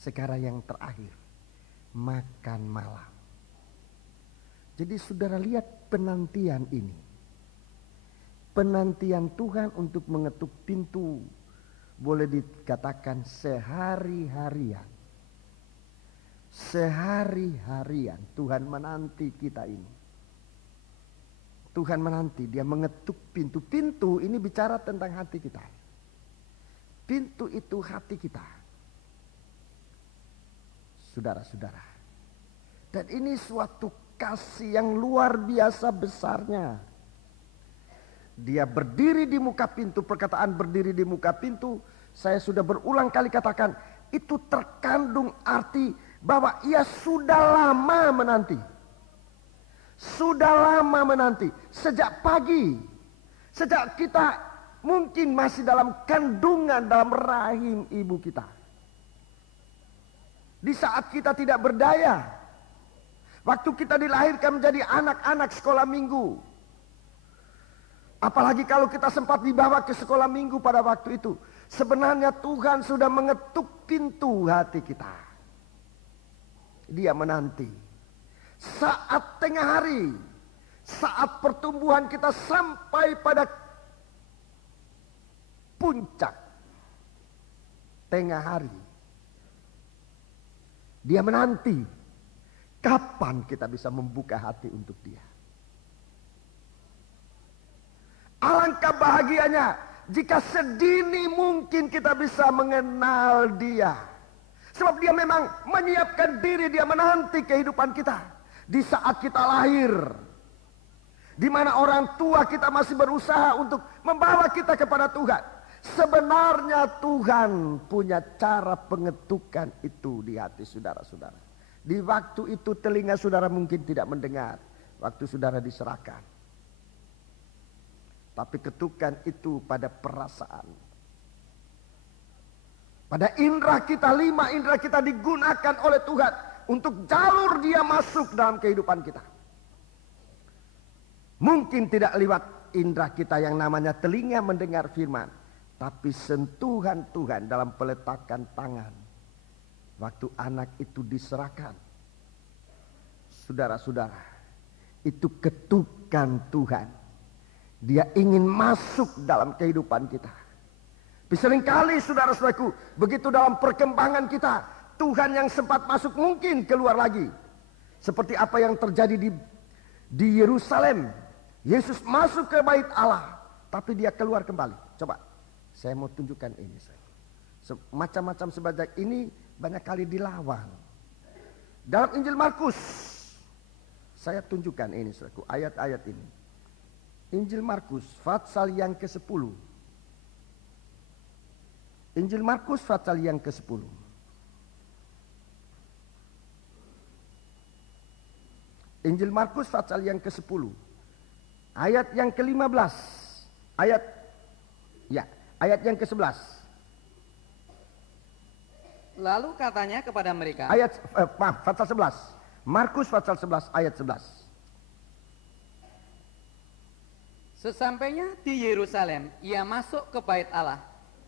Sekarang yang terakhir, makan malam. Jadi saudara lihat penantian ini. Penantian Tuhan untuk mengetuk pintu boleh dikatakan sehari-harian. Sehari-harian Tuhan menanti kita ini. Tuhan menanti, dia mengetuk pintu. Pintu ini bicara tentang hati kita. Pintu itu hati kita. Saudara-saudara. Dan ini suatu kasih yang luar biasa besarnya. Dia berdiri di muka pintu. Perkataan berdiri di muka pintu, saya sudah berulang kali katakan, itu terkandung arti bahwa ia sudah lama menanti. Sudah lama menanti. Sejak pagi. Sejak kita mungkin masih dalam kandungan, dalam rahim ibu kita. Di saat kita tidak berdaya. Waktu kita dilahirkan menjadi anak-anak sekolah minggu. Apalagi kalau kita sempat dibawa ke sekolah minggu pada waktu itu. Sebenarnya Tuhan sudah mengetuk pintu hati kita. dia menanti. Saat tengah hari, saat pertumbuhan kita sampai pada puncak tengah hari, dia menanti kapan kita bisa membuka hati untuk dia. Alangkah bahagianya jika sedini mungkin kita bisa mengenal dia. Sebab dia memang menyiapkan diri, dia menanti kehidupan kita. Di saat kita lahir, di mana orang tua kita masih berusaha untuk membawa kita kepada Tuhan. Sebenarnya Tuhan punya cara pengetukan itu di hati saudara-saudara. Di waktu itu telinga saudara mungkin tidak mendengar, waktu saudara diserahkan. Tapi ketukan itu pada perasaan. Pada indera kita, 5 indera kita digunakan oleh Tuhan untuk jalur dia masuk dalam kehidupan kita. Mungkin tidak lewat indera kita yang namanya telinga mendengar firman, tapi sentuhan Tuhan dalam peletakan tangan. Waktu anak itu diserahkan, saudara-saudara, itu ketukan Tuhan. Dia ingin masuk dalam kehidupan kita. Seringkali saudara-saudaraku, begitu dalam perkembangan kita, Tuhan yang sempat masuk mungkin keluar lagi. Seperti apa yang terjadi di Yerusalem. Yesus masuk ke bait Allah, tapi dia keluar kembali. Coba, saya mau tunjukkan ini. Macam-macam sebanyak ini banyak kali dilawan. Dalam Injil Markus, saya tunjukkan ini, saudaraku, ayat-ayat ini. Injil Markus pasal yang ke-10. Injil Markus pasal yang ke-10. Injil Markus pasal yang ke-10. Ayat yang ke-15. Ayat yang ke-11. Lalu katanya kepada mereka. Pasal 11. Markus pasal 11 ayat 11. Sesampainya di Yerusalem, ia masuk ke bait Allah.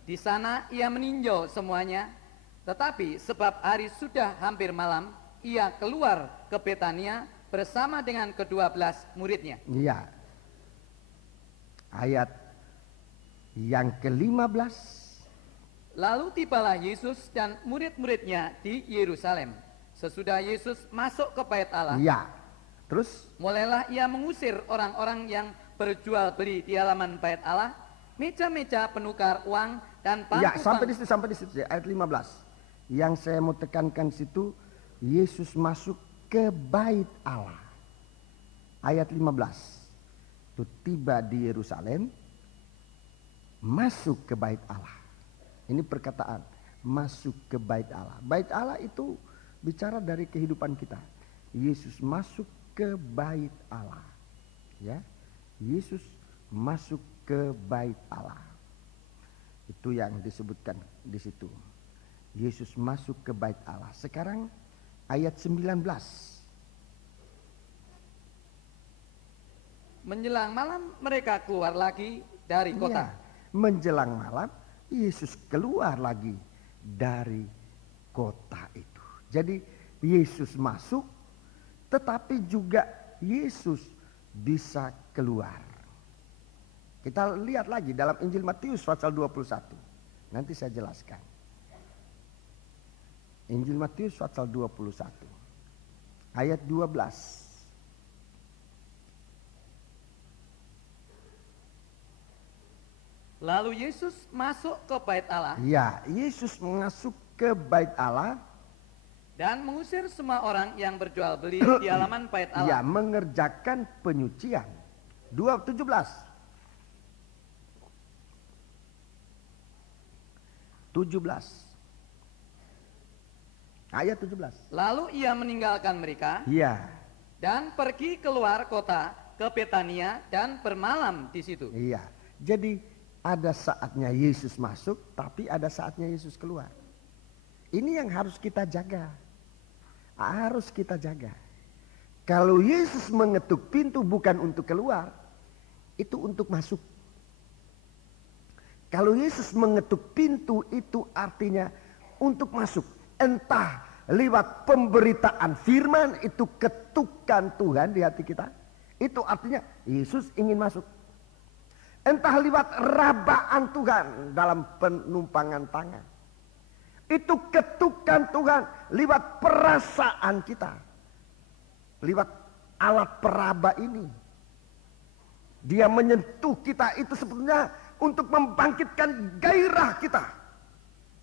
Di sana ia meninjau semuanya. Tetapi sebab hari sudah hampir malam, ia keluar ke Betania bersama dengan ke-12 muridnya. Iya. Ayat yang ke-15. Lalu tibalah Yesus dan murid-muridnya di Yerusalem. Sesudah Yesus masuk ke bait Allah. Iya. Terus? Mulailah ia mengusir orang-orang yang berjual beli di halaman bait Allah, meja-meja penukar uang dan bangku. Ya, sampai di situ ayat 15. Yang saya mau tekankan situ, Yesus masuk ke bait Allah. Ayat 15. Itu tiba di Yerusalem, masuk ke bait Allah. Ini perkataan, masuk ke bait Allah. Bait Allah itu bicara dari kehidupan kita. Yesus masuk ke bait Allah. Ya. Yesus masuk ke bait Allah. Itu yang disebutkan di situ. Yesus masuk ke bait Allah. Sekarang ayat 19. Menjelang malam mereka keluar lagi dari kota. Ya, menjelang malam Yesus keluar lagi dari kota itu. Jadi Yesus masuk, tetapi juga Yesus bisa keluar. Kita lihat lagi dalam Injil Matius pasal 21. Nanti saya jelaskan. Injil Matius pasal 21. Ayat 12. Lalu Yesus masuk ke bait Allah. Ya, Yesus masuk ke bait Allah. Dan mengusir semua orang yang berjual beli di halaman bait Allah. Ya, mengerjakan penyucian. 17. Ayat 17. Lalu ia meninggalkan mereka. Iya. Dan pergi keluar kota ke Betania dan bermalam di situ. Iya. Jadi ada saatnya Yesus masuk, tapi ada saatnya Yesus keluar. Ini yang harus kita jaga. Harus kita jaga. Kalau Yesus mengetuk pintu bukan untuk keluar, itu untuk masuk. Kalau Yesus mengetuk pintu itu artinya untuk masuk. Entah lewat pemberitaan firman, itu ketukan Tuhan di hati kita. Itu artinya Yesus ingin masuk. Entah lewat rabaan Tuhan dalam penumpangan tangan. Itu ketukan Tuhan lewat perasaan kita. Lewat alat peraba ini. Dia menyentuh kita itu sebetulnya untuk membangkitkan gairah kita.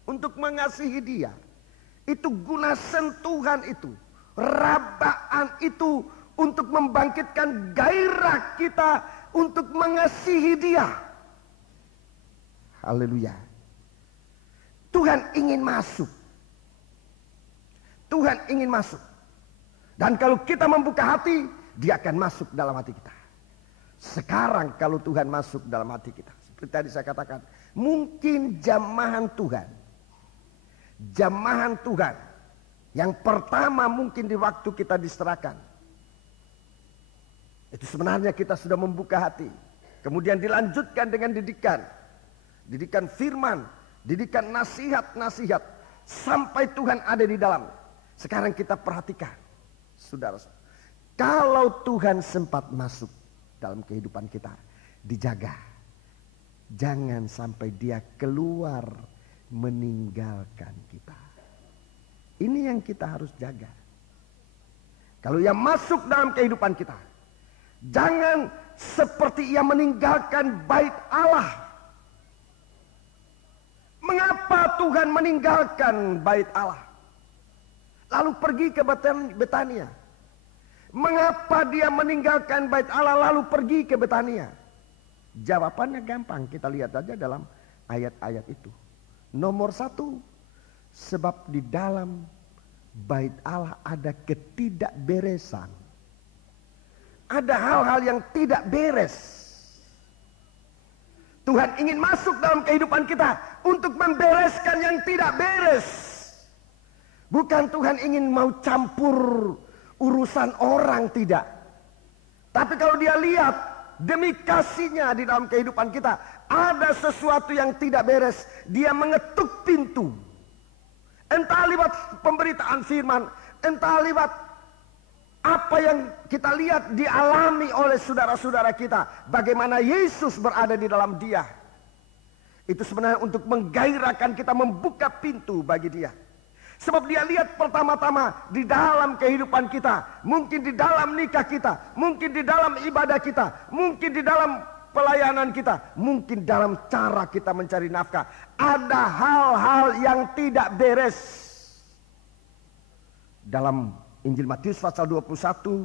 Untuk mengasihi dia. Itu guna sentuhan itu. Rabaan itu untuk membangkitkan gairah kita untuk mengasihi dia. Haleluya. Tuhan ingin masuk. Tuhan ingin masuk. Dan kalau kita membuka hati, dia akan masuk dalam hati kita. Sekarang kalau Tuhan masuk dalam hati kita, seperti tadi saya katakan, mungkin jamahan Tuhan. Jamahan Tuhan yang pertama mungkin di waktu kita diserahkan. Itu sebenarnya kita sudah membuka hati. Kemudian dilanjutkan dengan didikan. Didikan firman, didikan nasihat-nasihat sampai Tuhan ada di dalam. Sekarang kita perhatikan, saudara. Kalau Tuhan sempat masuk dalam kehidupan kita, dijaga. Jangan sampai dia keluar meninggalkan kita. Ini yang kita harus jaga. Kalau ia masuk dalam kehidupan kita, jangan seperti ia meninggalkan bait Allah. Mengapa Tuhan meninggalkan bait Allah? Lalu pergi ke Betania. Mengapa dia meninggalkan bait Allah lalu pergi ke Betania? Jawabannya gampang, kita lihat saja dalam ayat-ayat itu. Nomor 1, sebab di dalam bait Allah ada ketidakberesan. Ada hal-hal yang tidak beres. Tuhan ingin masuk dalam kehidupan kita untuk membereskan yang tidak beres. Bukan Tuhan ingin mau campur urusan orang, tidak. Tapi kalau dia lihat demi kasihnya di dalam kehidupan kita ada sesuatu yang tidak beres, dia mengetuk pintu. Entah lewat pemberitaan firman, entah lewat apa yang kita lihat dialami oleh saudara-saudara kita, bagaimana Yesus berada di dalam dia. Itu sebenarnya untuk menggairahkan kita membuka pintu bagi dia. Sebab dia lihat pertama-tama di dalam kehidupan kita, mungkin di dalam nikah kita, mungkin di dalam ibadah kita, mungkin di dalam pelayanan kita, mungkin dalam cara kita mencari nafkah, ada hal-hal yang tidak beres. Dalam Injil Matius pasal 21,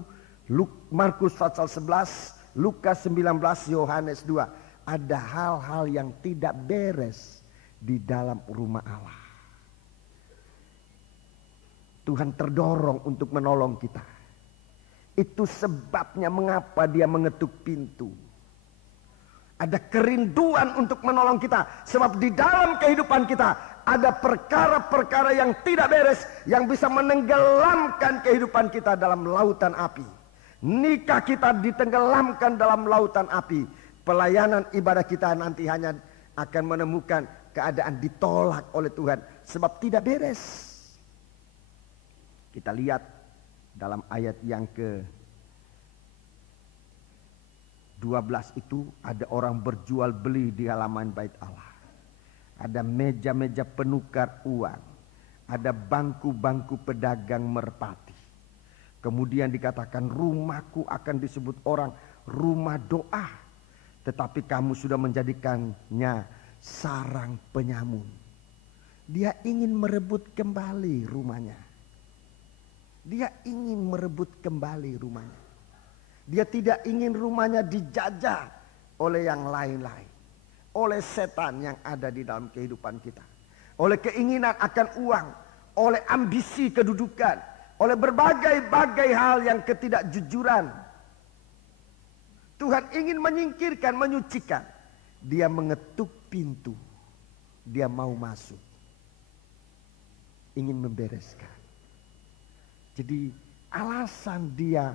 Markus pasal 11, Lukas 19, Yohanes 2, ada hal-hal yang tidak beres di dalam rumah Allah. Tuhan terdorong untuk menolong kita. Itu sebabnya mengapa dia mengetuk pintu. Ada kerinduan untuk menolong kita. Sebab di dalam kehidupan kita ada perkara-perkara yang tidak beres, yang bisa menenggelamkan kehidupan kita dalam lautan api. Nikah kita ditenggelamkan dalam lautan api. Pelayanan ibadah kita nanti hanya akan menemukan keadaan ditolak oleh Tuhan. Sebab tidak beres. Kita lihat dalam ayat yang ke-12 itu ada orang berjual beli di halaman bait Allah. Ada meja-meja penukar uang. Ada bangku-bangku pedagang merpati. Kemudian dikatakan rumahku akan disebut orang rumah doa. Tetapi kamu sudah menjadikannya sarang penyamun. Dia ingin merebut kembali rumahnya. Dia ingin merebut kembali rumahnya. Dia tidak ingin rumahnya dijajah oleh yang lain-lain. Oleh setan yang ada di dalam kehidupan kita. Oleh keinginan akan uang. Oleh ambisi kedudukan. Oleh berbagai-bagai hal yang ketidakjujuran. Tuhan ingin menyingkirkan, menyucikan. Dia mengetuk pintu. Dia mau masuk. Ingin membereskan. Jadi alasan dia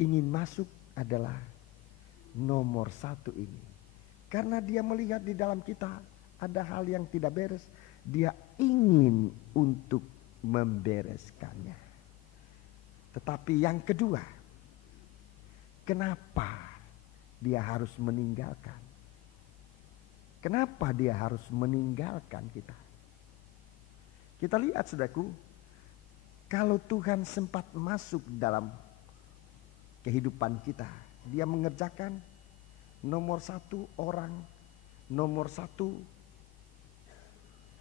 ingin masuk adalah nomor 1 ini. Karena dia melihat di dalam kita ada hal yang tidak beres. Dia ingin untuk membereskannya. Tetapi yang kedua, kenapa dia harus meninggalkan? Kenapa dia harus meninggalkan kita? Kita lihat saudaraku, kalau Tuhan sempat masuk dalam kehidupan kita, dia mengerjakan nomor satu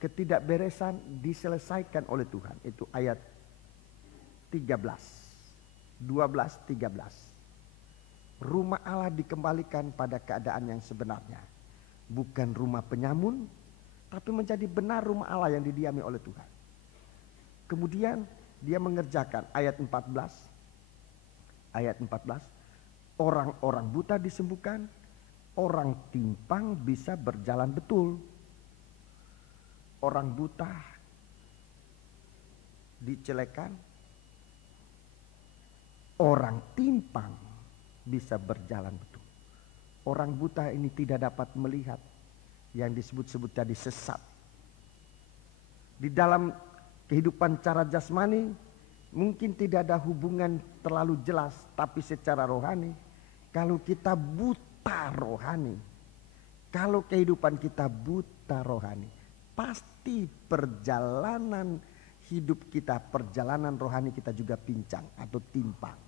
ketidakberesan diselesaikan oleh Tuhan. Itu ayat 12, 13. Rumah Allah dikembalikan pada keadaan yang sebenarnya. Bukan rumah penyamun, tapi menjadi benar rumah Allah yang didiami oleh Tuhan. Kemudian dia mengerjakan ayat 14. Orang-orang buta disembuhkan, orang timpang bisa berjalan betul. Orang buta dicelekan, orang timpang bisa berjalan betul. Orang buta ini tidak dapat melihat, yang disebut-sebut tadi sesat. Di dalam kehidupan cara jasmani mungkin tidak ada hubungan terlalu jelas, tapi secara rohani, kalau kita buta rohani, kalau kehidupan kita buta rohani, pasti perjalanan hidup kita, perjalanan rohani kita juga pincang atau timpang,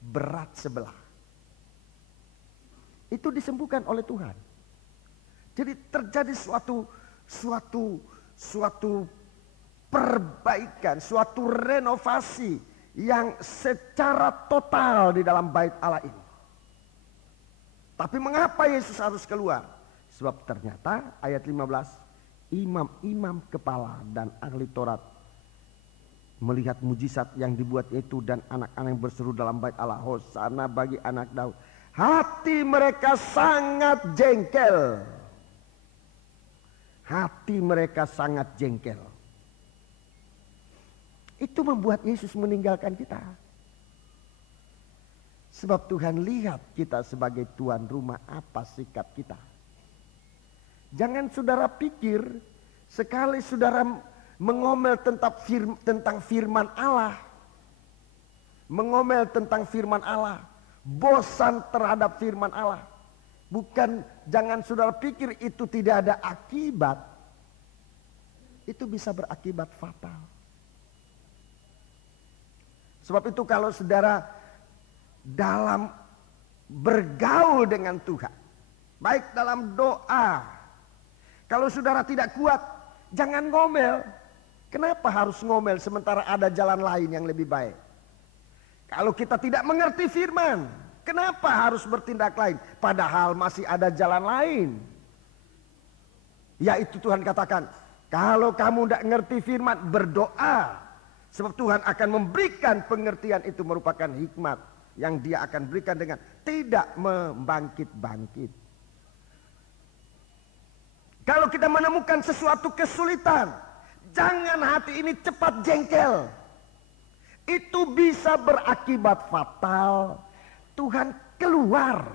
berat sebelah. Itu disembuhkan oleh Tuhan. Jadi terjadi suatu perbaikan, suatu renovasi yang secara total di dalam bait Allah ini. Tapi mengapa Yesus harus keluar? Sebab ternyata ayat 15, imam-imam kepala dan ahli Taurat melihat mujizat yang dibuat itu dan anak-anak yang berseru dalam bait Allah, Hosana bagi anak Daud. Hati mereka sangat jengkel. Hati mereka sangat jengkel. Itu membuat Yesus meninggalkan kita. Sebab Tuhan lihat kita sebagai tuan rumah, apa sikap kita. Jangan saudara pikir sekali saudara mengomel tentang firman Allah, mengomel tentang firman Allah, bosan terhadap firman Allah. Jangan saudara pikir itu tidak ada akibat. Itu bisa berakibat fatal. Sebab itu kalau saudara dalam bergaul dengan Tuhan, baik dalam doa, kalau saudara tidak kuat, jangan ngomel. Kenapa harus ngomel sementara ada jalan lain yang lebih baik? Kalau kita tidak mengerti firman, kenapa harus bertindak lain? Padahal masih ada jalan lain. Yaitu Tuhan katakan, kalau kamu tidak ngerti firman, berdoa. Sebab Tuhan akan memberikan pengertian, itu merupakan hikmat yang dia akan berikan dengan tidak membangkit-bangkit. Kalau kita menemukan sesuatu kesulitan, jangan hati ini cepat jengkel. Itu bisa berakibat fatal. Tuhan keluar,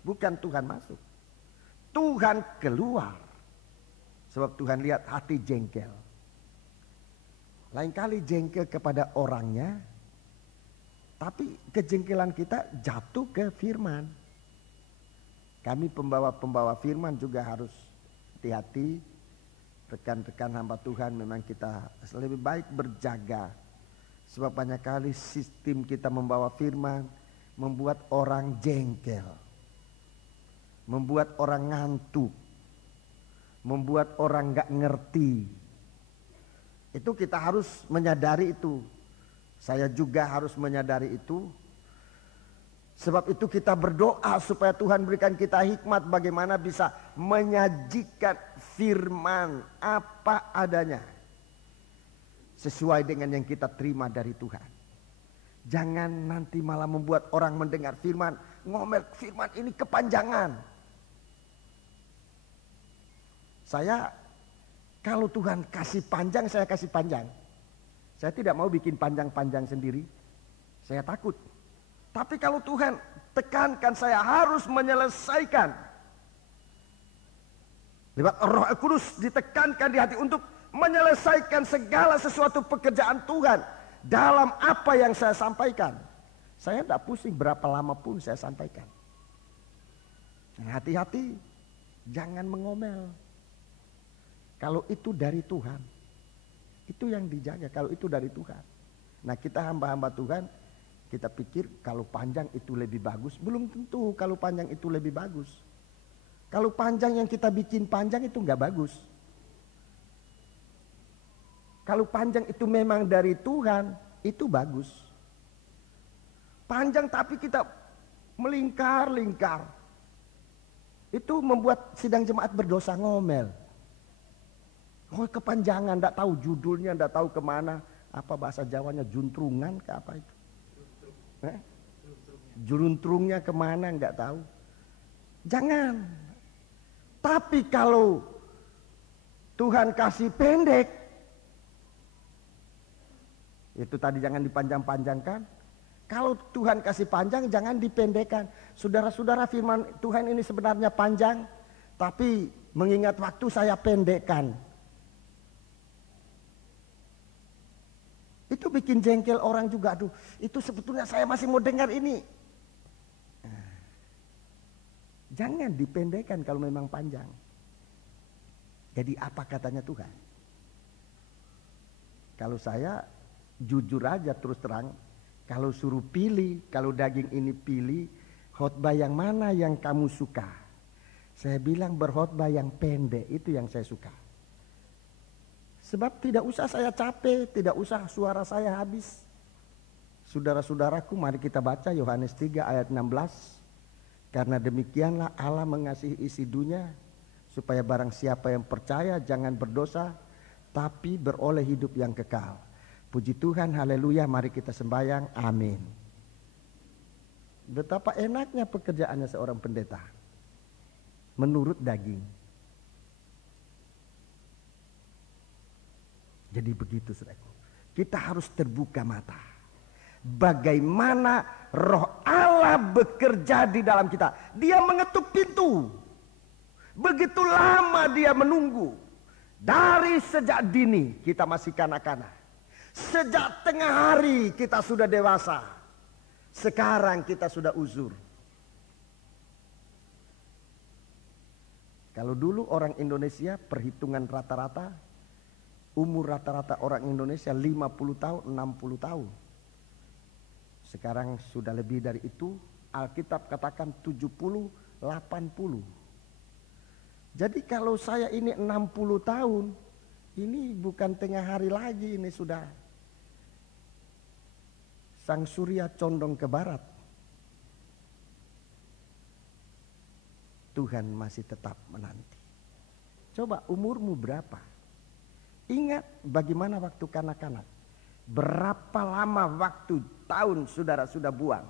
bukan Tuhan masuk. Tuhan keluar. Sebab Tuhan lihat hati jengkel. Lain kali jengkel kepada orangnya, tapi kejengkelan kita jatuh ke firman. Kami pembawa-pembawa firman juga harus hati-hati. Rekan-rekan hamba Tuhan, memang kita lebih baik berjaga. Sebab banyak kali sistem kita membawa firman membuat orang jengkel, membuat orang ngantuk, membuat orang gak ngerti. Itu kita harus menyadari itu. Saya juga harus menyadari itu. Sebab itu kita berdoa supaya Tuhan berikan kita hikmat bagaimana bisa menyajikan firman apa adanya, sesuai dengan yang kita terima dari Tuhan. Jangan nanti malah membuat orang mendengar firman ngomel, firman ini kepanjangan. Kalau Tuhan kasih panjang, saya kasih panjang. Saya tidak mau bikin panjang-panjang sendiri. Saya takut. Tapi kalau Tuhan tekankan saya harus menyelesaikan, lewat Roh Kudus ditekankan di hati untuk menyelesaikan segala sesuatu pekerjaan Tuhan dalam apa yang saya sampaikan. Saya tidak pusing berapa lama pun saya sampaikan. Hati-hati, jangan mengomel. Kalau itu dari Tuhan, itu yang dijaga. Kalau itu dari Tuhan. Nah, kita hamba-hamba Tuhan, kita pikir kalau panjang itu lebih bagus. Belum tentu kalau panjang itu lebih bagus. Kalau panjang yang kita bikin panjang itu nggak bagus. Kalau panjang itu memang dari Tuhan, itu bagus. Panjang tapi kita melingkar-lingkar. Itu membuat sidang jemaat berdosa ngomel. Oh, kepanjangan, enggak tahu judulnya, enggak tahu kemana. Apa bahasa Jawanya, juntrungan ke apa itu? Juruntrungnya kemana enggak tahu. Jangan. Tapi kalau Tuhan kasih pendek, itu tadi jangan dipanjang-panjangkan. Kalau Tuhan kasih panjang, jangan dipendekkan. Saudara-saudara, firman Tuhan ini sebenarnya panjang, tapi mengingat waktu saya pendekkan. Itu bikin jengkel orang juga. Aduh, itu sebetulnya saya masih mau dengar ini. Jangan dipendekkan kalau memang panjang. Jadi apa katanya Tuhan? Kalau saya jujur aja terus terang, kalau suruh pilih, kalau daging ini pilih, khotbah yang mana yang kamu suka? Saya bilang berkhotbah yang pendek, itu yang saya suka. Sebab tidak usah saya capek, tidak usah suara saya habis. Saudara-saudaraku, mari kita baca Yohanes 3 ayat 16. Karena demikianlah Allah mengasihi isi dunia, supaya barang siapa yang percaya jangan berdosa, tapi beroleh hidup yang kekal. Puji Tuhan, haleluya, mari kita sembahyang, amin. Betapa enaknya pekerjaannya seorang pendeta. Menurut daging. Jadi begitu, saudaraku. Kita harus terbuka mata. Bagaimana roh Allah bekerja di dalam kita. Dia mengetuk pintu. Begitu lama dia menunggu. Dari sejak dini kita masih kanak-kanak. Sejak tengah hari kita sudah dewasa. Sekarang kita sudah uzur. Kalau dulu orang Indonesia perhitungan rata-rata, umur rata-rata orang Indonesia 50 tahun, 60 tahun. Sekarang sudah lebih dari itu. Alkitab katakan 70, 80. Jadi kalau saya ini 60 tahun, ini bukan tengah hari lagi, ini sudah sang surya condong ke barat. Tuhan masih tetap menanti. Coba umurmu berapa? Ingat bagaimana waktu kanak-kanak. Berapa lama waktu tahun saudara sudah buang.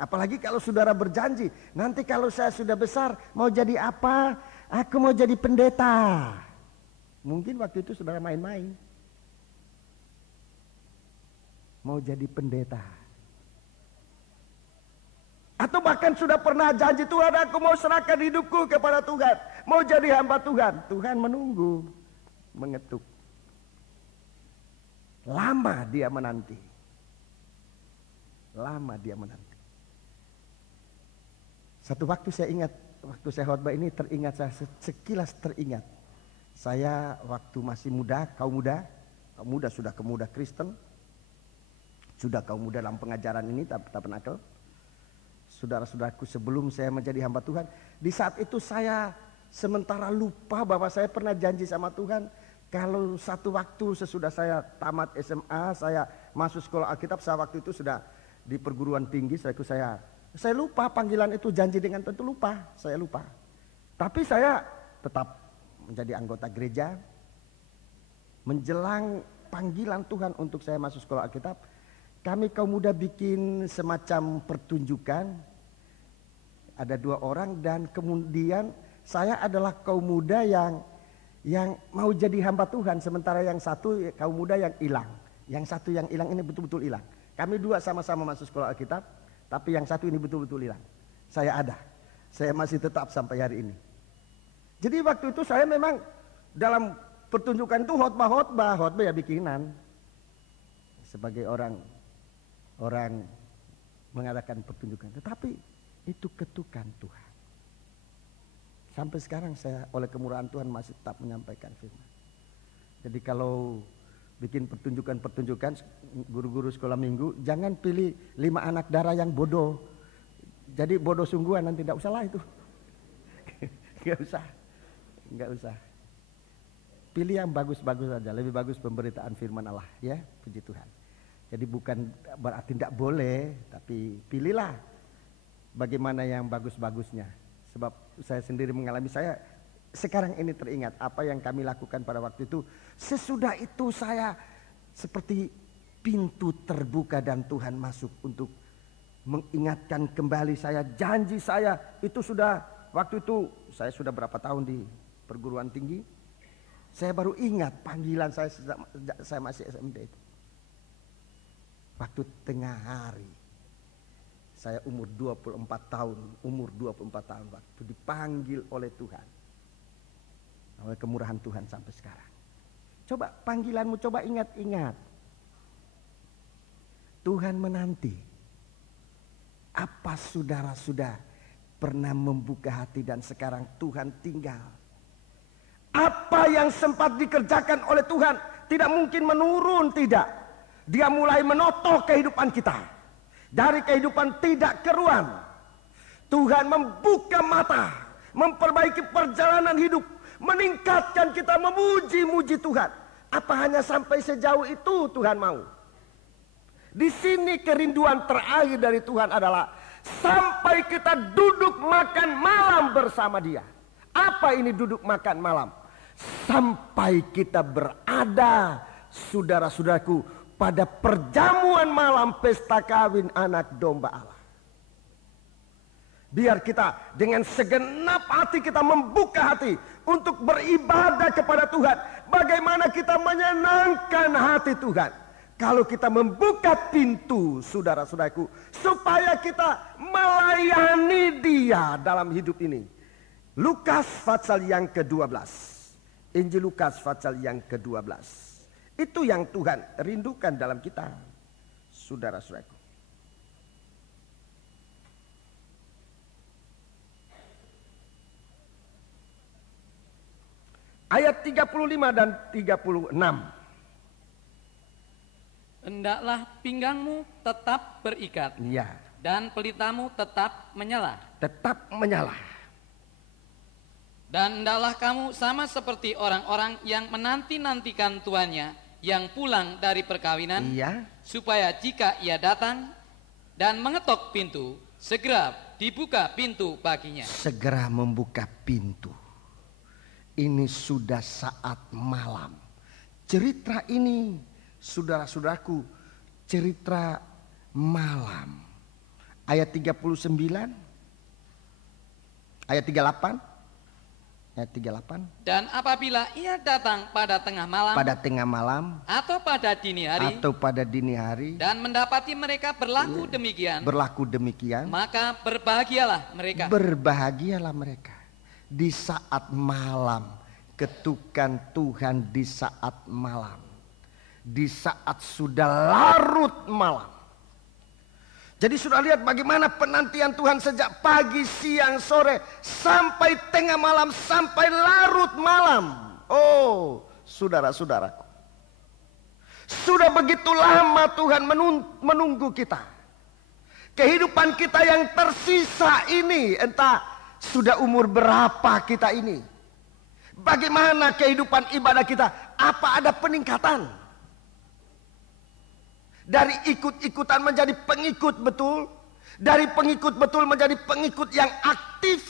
Apalagi kalau saudara berjanji, nanti kalau saya sudah besar mau jadi apa? Aku mau jadi pendeta. Mungkin waktu itu saudara main-main. Mau jadi pendeta. Atau bahkan sudah pernah janji, Tuhan aku mau serahkan hidupku kepada Tuhan. Mau jadi hamba Tuhan. Tuhan menunggu, mengetuk. Lama dia menanti. Lama dia menanti. Satu waktu saya ingat, waktu saya khotbah ini teringat, saya sekilas teringat. Saya waktu masih muda, kaum muda sudah kaum muda Kristen. Sudah kaum muda dalam pengajaran ini, tak penakel. Saudara-saudaraku, sebelum saya menjadi hamba Tuhan, di saat itu saya sementara lupa bahwa saya pernah janji sama Tuhan, kalau satu waktu sesudah saya tamat SMA, saya masuk sekolah Alkitab, saya waktu itu sudah di perguruan tinggi, saya lupa panggilan itu, janji dengan tentu lupa, saya lupa. Tapi saya tetap menjadi anggota gereja. Menjelang panggilan Tuhan untuk saya masuk sekolah Alkitab, kami kaum muda bikin semacam pertunjukan. Ada 2 orang dan kemudian saya adalah kaum muda yang mau jadi hamba Tuhan. Sementara yang satu kaum muda yang hilang. Yang satu yang hilang ini betul-betul hilang. Kami 2 sama-sama masuk sekolah Alkitab, tapi yang satu ini betul-betul hilang. Saya ada. Saya masih tetap sampai hari ini. Jadi waktu itu saya memang dalam pertunjukan itu khotbah ya bikinan. Sebagai orang mengadakan pertunjukan. Tetapi itu ketukan Tuhan. Sampai sekarang saya oleh kemurahan Tuhan masih tetap menyampaikan firman. Jadi kalau bikin pertunjukan guru-guru sekolah minggu, jangan pilih 5 anak darah yang bodoh. Jadi bodoh sungguhan, nanti tidak usah lah itu. Enggak usah. Pilih yang bagus-bagus saja, lebih bagus pemberitaan firman Allah, ya, puji Tuhan. Jadi bukan berarti tidak boleh, tapi pilihlah bagaimana yang bagus-bagusnya. Sebab saya sendiri mengalami, saya sekarang ini teringat apa yang kami lakukan pada waktu itu. Sesudah itu saya seperti pintu terbuka dan Tuhan masuk untuk mengingatkan kembali saya. Janji saya itu sudah, waktu itu saya sudah berapa tahun di perguruan tinggi. Saya baru ingat panggilan saya masih SMP itu. Waktu tengah hari. Saya umur 24 tahun waktu dipanggil oleh Tuhan. Oleh kemurahan Tuhan sampai sekarang. Coba panggilanmu, coba ingat-ingat. Tuhan menanti. Apa saudara sudah pernah membuka hati dan sekarang Tuhan tinggal? Apa yang sempat dikerjakan oleh Tuhan tidak mungkin menurun, tidak. Dia mulai menotoh kehidupan kita. Dari kehidupan tidak keruan, Tuhan membuka mata, memperbaiki perjalanan hidup, meningkatkan kita memuji-muji Tuhan. Apa hanya sampai sejauh itu Tuhan mau? Di sini kerinduan terakhir dari Tuhan adalah sampai kita duduk makan malam bersama Dia. Apa ini duduk makan malam? Sampai kita berada, saudara-saudaraku, pada perjamuan malam pesta kawin anak domba Allah. Biar kita dengan segenap hati kita membuka hati untuk beribadah kepada Tuhan. Bagaimana kita menyenangkan hati Tuhan. Kalau kita membuka pintu, saudara-saudaraku, supaya kita melayani Dia dalam hidup ini. Lukas pasal yang ke-12. Injil Lukas pasal yang ke-12. Itu yang Tuhan rindukan dalam kita, saudara-saudaraku. Ayat 35 dan 36. Hendaklah pinggangmu tetap berikat, Ya, dan pelitamu tetap menyala. tetap menyala. Dan hendaklah kamu sama seperti orang-orang yang menanti-nantikan tuannya yang pulang dari perkawinan, Iya. supaya jika ia datang dan mengetok pintu, segera dibuka pintu baginya. Segera membuka pintu. Ini sudah saat malam. Cerita ini, saudara-saudaraku, cerita malam. Ayat 39, ayat 38. Ayat 38. Dan apabila ia datang pada tengah malam, atau pada dini hari, dan mendapati mereka berlaku demikian, maka berbahagialah mereka. Di saat malam, ketukan Tuhan di saat malam, di saat sudah larut malam. Jadi sudah lihat bagaimana penantian Tuhan sejak pagi, siang, sore, sampai tengah malam, sampai larut malam. Oh, saudara-saudaraku. Sudah begitu lama Tuhan menunggu kita. Kehidupan kita yang tersisa ini, entah sudah umur berapa kita ini. Bagaimana kehidupan ibadah kita? Apa ada peningkatan? Dari ikut-ikutan menjadi pengikut betul. Dari pengikut betul menjadi pengikut yang aktif.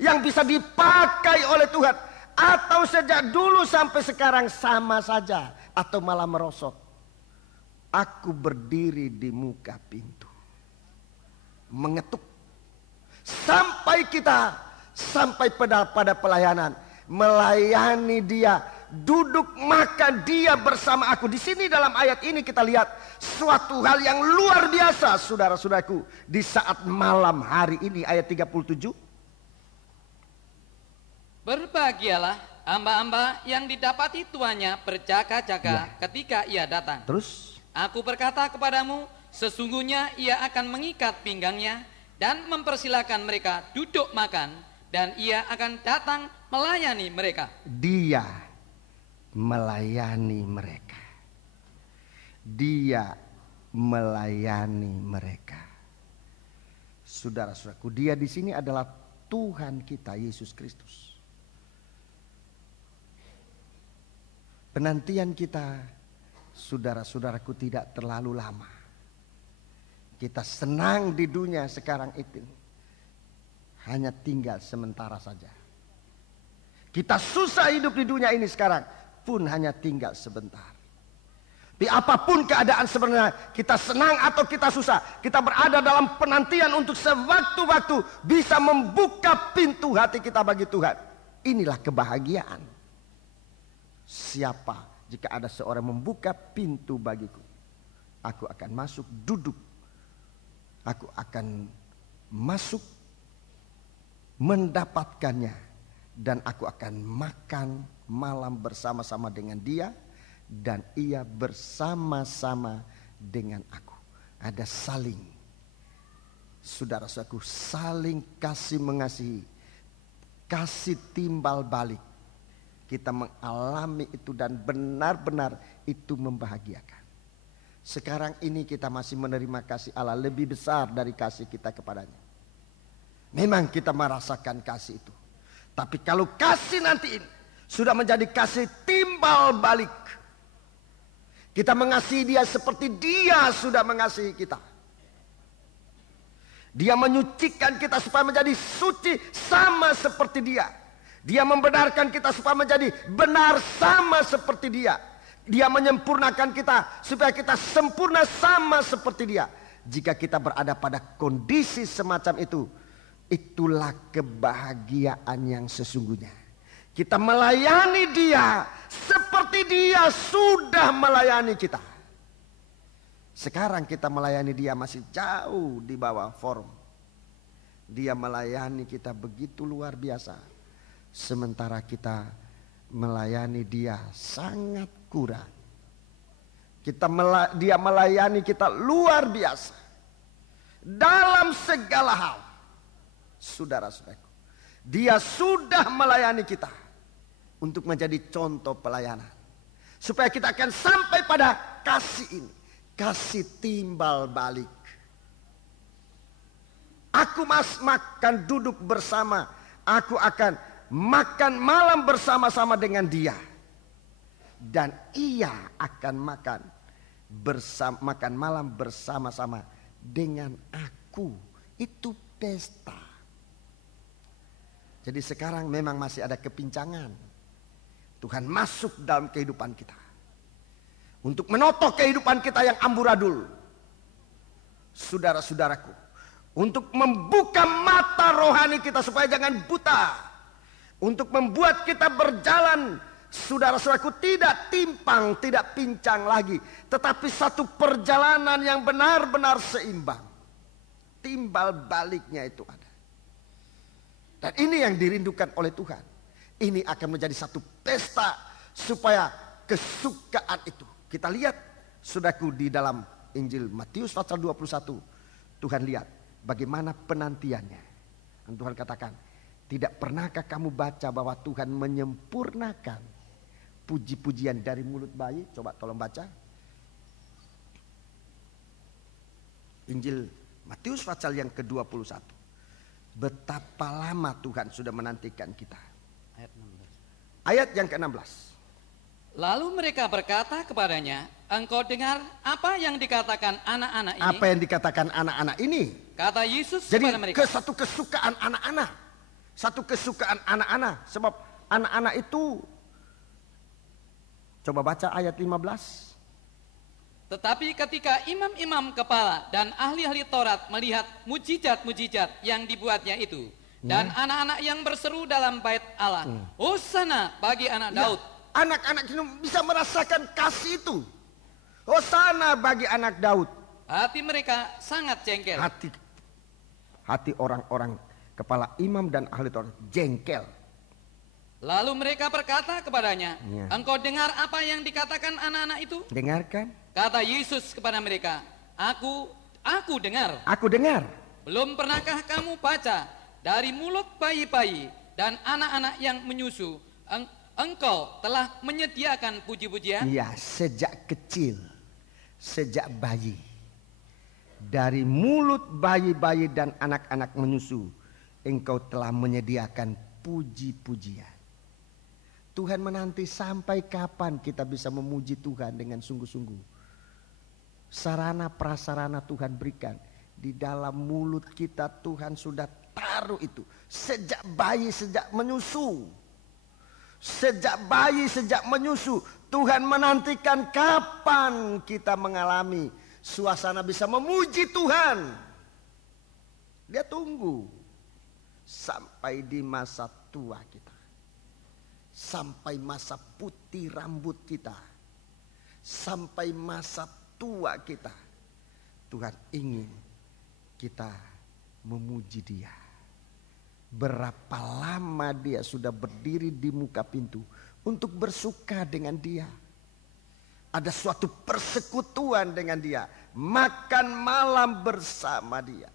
Yang bisa dipakai oleh Tuhan. Atau sejak dulu sampai sekarang sama saja. Atau malah merosot. Aku berdiri di muka pintu. Mengetuk. Sampai kita. Sampai pada pelayanan. Melayani Dia. Duduk makan Dia bersama aku. Di sini dalam ayat ini kita lihat suatu hal yang luar biasa, saudara-saudaraku. Di saat malam hari ini, ayat 37. Berbahagialah hamba-hamba yang didapati tuannya berjaga-jaga ketika ia datang. Terus Aku berkata kepadamu, sesungguhnya ia akan mengikat pinggangnya dan mempersilakan mereka duduk makan, dan ia akan datang melayani mereka. dia melayani mereka. Dia melayani mereka. Saudara-saudaraku, dia di sini adalah Tuhan kita Yesus Kristus. Penantian kita, saudara-saudaraku, tidak terlalu lama. Kita senang di dunia sekarang itu, hanya tinggal sementara saja. Kita susah hidup di dunia ini sekarang, pun hanya tinggal sebentar. Di apapun keadaan sebenarnya, kita senang atau kita susah, kita berada dalam penantian untuk sewaktu-waktu bisa membuka pintu hati kita bagi Tuhan. Inilah kebahagiaan. Siapa jika ada seorang membuka pintu bagiku, aku akan masuk duduk. Aku akan masuk mendapatkannya, dan aku akan makan malam bersama-sama dengan dia, dan ia bersama-sama dengan aku. Ada saling, saudara-saudaraku, saling kasih mengasihi, kasih timbal balik. Kita mengalami itu dan benar-benar itu membahagiakan. Sekarang ini kita masih menerima kasih Allah lebih besar dari kasih kita kepadanya. Memang kita merasakan kasih itu. Tapi kalau kasih nanti ini sudah menjadi kasih timbal balik, kita mengasihi dia seperti dia sudah mengasihi kita. Dia menyucikan kita supaya menjadi suci sama seperti dia. Dia membenarkan kita supaya menjadi benar sama seperti dia. Dia menyempurnakan kita supaya kita sempurna sama seperti dia. Jika kita berada pada kondisi semacam itu, itulah kebahagiaan yang sesungguhnya. Kita melayani dia seperti dia sudah melayani kita. Sekarang kita melayani dia masih jauh di bawah form. Dia melayani kita begitu luar biasa. Sementara kita melayani dia sangat kurang. Dia melayani kita luar biasa dalam segala hal. Saudara-saudaraku, dia sudah melayani kita untuk menjadi contoh pelayanan, supaya kita akan sampai pada kasih ini, kasih timbal balik. Aku makan duduk bersama, aku akan makan malam bersama-sama dengan dia, dan ia akan makan malam bersama-sama dengan aku. Itu pesta. Jadi sekarang memang masih ada kepincangan. Tuhan masuk dalam kehidupan kita untuk menotok kehidupan kita yang amburadul, saudara-saudaraku, untuk membuka mata rohani kita supaya jangan buta, untuk membuat kita berjalan, saudara-saudaraku, tidak timpang, tidak pincang lagi, tetapi satu perjalanan yang benar-benar seimbang. Timbal baliknya itu ada. Dan ini yang dirindukan oleh Tuhan. Ini akan menjadi satu pesta supaya kesukaan itu. Kita lihat, saudaraku, di dalam Injil Matius pasal 21. Tuhan lihat bagaimana penantiannya. Dan Tuhan katakan, tidak pernahkah kamu baca bahwa Tuhan menyempurnakan puji-pujian dari mulut bayi? Coba tolong baca. Injil Matius pasal yang ke-21. Betapa lama Tuhan sudah menantikan kita. Ayat yang ke-16. Lalu mereka berkata kepadanya, engkau dengar apa yang dikatakan anak-anak ini? Apa yang dikatakan anak-anak ini? Kata Yesus Jadi kepada mereka. satu kesukaan anak-anak. Satu kesukaan anak-anak. Sebab anak-anak itu, coba baca ayat 15. Tetapi ketika imam-imam kepala dan ahli-ahli Taurat melihat mujizat-mujizat yang dibuatnya itu, dan anak-anak yang berseru dalam bait Allah, Hosana bagi anak Daud. Anak-anak itu bisa merasakan kasih itu. Hosana bagi anak Daud. Hati mereka sangat jengkel. Hati orang-orang kepala imam dan ahli Taurat jengkel. Lalu mereka berkata kepadanya, Ya. engkau dengar apa yang dikatakan anak-anak itu? Dengarkan. Kata Yesus kepada mereka, aku dengar. Aku dengar. Belum pernahkah kamu baca dari mulut bayi-bayi dan anak-anak yang menyusu, engkau telah menyediakan puji-pujian? Iya, sejak kecil, sejak bayi. Dari mulut bayi-bayi dan anak-anak menyusu, engkau telah menyediakan puji-pujian. Tuhan menanti sampai kapan kita bisa memuji Tuhan dengan sungguh-sungguh. Sarana prasarana Tuhan berikan. Di dalam mulut kita Tuhan sudah taruh itu. Sejak bayi, sejak menyusu. Sejak bayi, sejak menyusu. Tuhan menantikan kapan kita mengalami suasana bisa memuji Tuhan. Dia tunggu. Sampai di masa tua kita. Sampai masa putih rambut kita. Sampai masa tua kita. Tuhan ingin kita memuji Dia. Berapa lama Dia sudah berdiri di muka pintu untuk bersuka dengan Dia. Ada suatu persekutuan dengan Dia. Makan malam bersama Dia.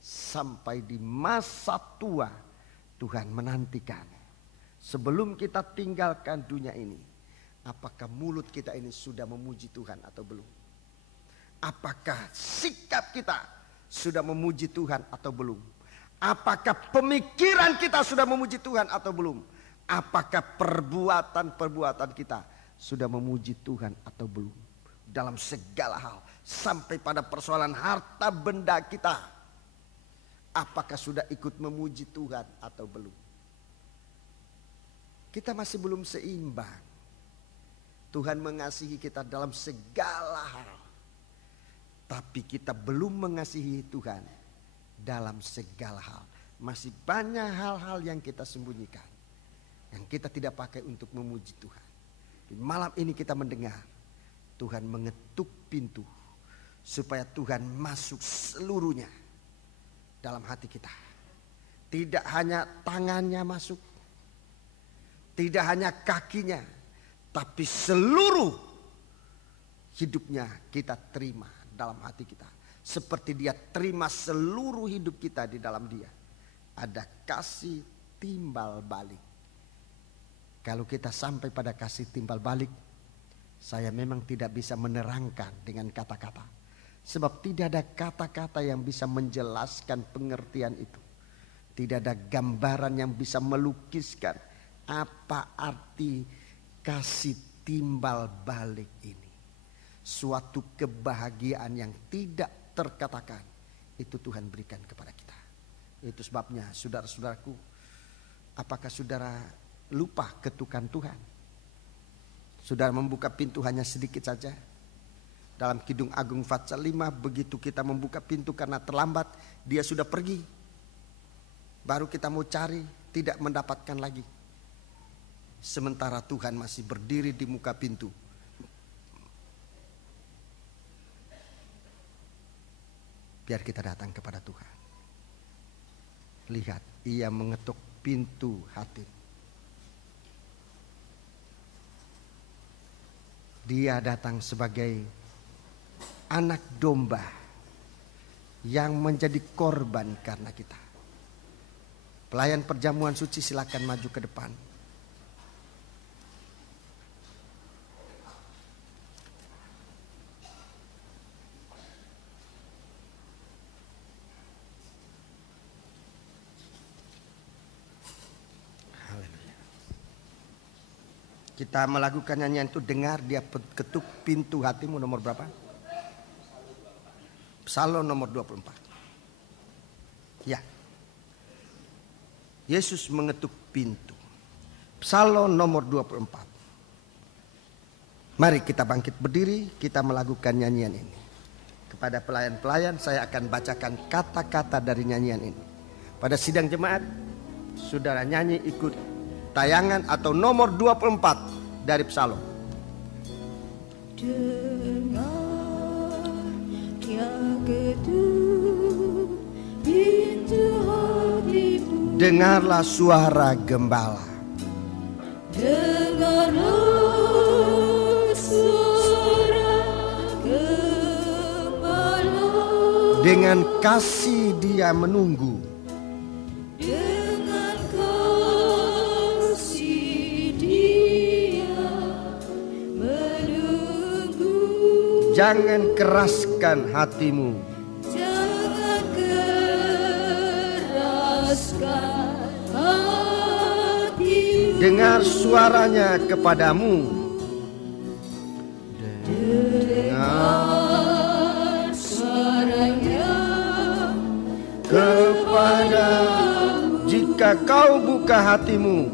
Sampai di masa tua Tuhan menantikan. Sebelum kita tinggalkan dunia ini, apakah mulut kita ini sudah memuji Tuhan atau belum? Apakah sikap kita sudah memuji Tuhan atau belum? Apakah pemikiran kita sudah memuji Tuhan atau belum? Apakah perbuatan-perbuatan kita sudah memuji Tuhan atau belum? Dalam segala hal, sampai pada persoalan harta benda kita, apakah sudah ikut memuji Tuhan atau belum? Kita masih belum seimbang. Tuhan mengasihi kita dalam segala hal. Tapi kita belum mengasihi Tuhan dalam segala hal. Masih banyak hal-hal yang kita sembunyikan. Yang kita tidak pakai untuk memuji Tuhan. Malam ini kita mendengar Tuhan mengetuk pintu. Supaya Tuhan masuk seluruhnya dalam hati kita. Tidak hanya tangannya masuk. Tidak hanya kakinya, tapi seluruh hidupnya kita terima dalam hati kita. Seperti Dia terima seluruh hidup kita di dalam Dia. Ada kasih timbal balik. Kalau kita sampai pada kasih timbal balik, saya memang tidak bisa menerangkan dengan kata-kata. Sebab tidak ada kata-kata yang bisa menjelaskan pengertian itu. Tidak ada gambaran yang bisa melukiskan apa arti kasih timbal balik ini. Suatu kebahagiaan yang tidak terkatakan. Itu Tuhan berikan kepada kita. Itu sebabnya saudara-saudaraku, apakah saudara lupa ketukan Tuhan? Saudara membuka pintu hanya sedikit saja. Dalam Kidung Agung Fatsal 5, begitu kita membuka pintu karena terlambat, Dia sudah pergi. Baru kita mau cari, tidak mendapatkan lagi. Sementara Tuhan masih berdiri di muka pintu. Biar kita datang kepada Tuhan. Lihat, Ia mengetuk pintu hati. Dia datang sebagai anak domba yang menjadi korban karena kita. Pelayan perjamuan suci silakan maju ke depan. Kita melakukan nyanyian itu, dengar Dia ketuk pintu hatimu, nomor berapa? Psalm nomor 24. Ya. Yesus mengetuk pintu. Psalm nomor 24. Mari kita bangkit berdiri, kita melakukan nyanyian ini. Kepada pelayan-pelayan saya akan bacakan kata-kata dari nyanyian ini. Pada sidang jemaat, saudara nyanyi ikut tayangan atau nomor 24 dari Psalm. Dengar Dia ketuk pintu hatimu. Dengarlah suara gembala. dengarlah suara gembala. Dengan kasih dia menunggu. Dengan kasih dia menunggu. Jangan keraskan hatimu. Jangan keraskan hatimu. Dengar suaranya kepadamu. Dengar suaranya Kepada jika kau buka hatimu,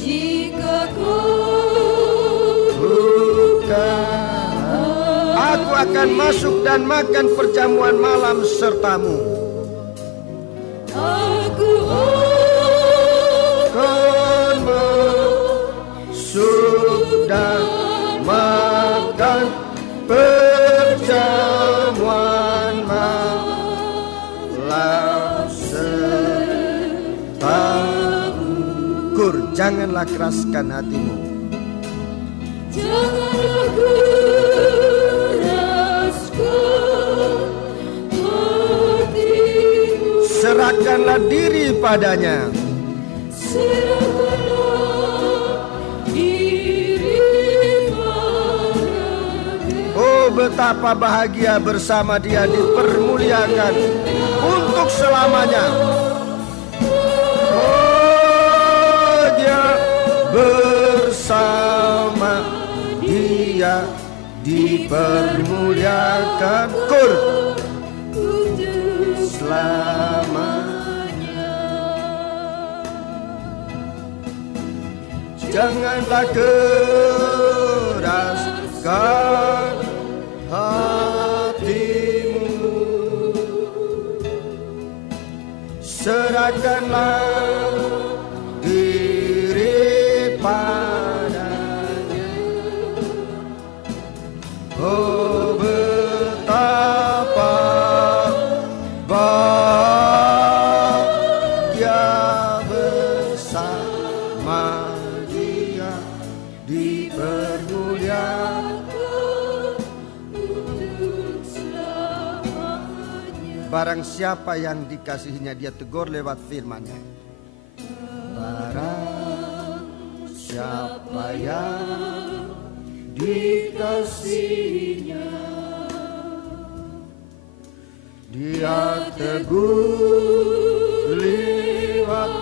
jika kau buka, aku akan masuk dan makan perjamuan malam sertamu. aku Akan masuk dan makan perjamuan malam sertamu. Kur, janganlah keraskan hatimu. janganlah keraskan hatimu. Serahkanlah diri padanya. Serahkanlah diri padanya. Oh, betapa bahagia bersama dia dipermuliakan untuk selamanya. Oh, dia bersama dia dipermuliakan kur selamanya. Janganlah keraskan hatimu. Serahkanlah diri padanya. Oh, betapa bahagia bersama dia dipermuliakan. Barang siapa yang dikasihinya dia tegur lewat firman-Nya. Barang siapa yang dikasihinya dia tegur lewat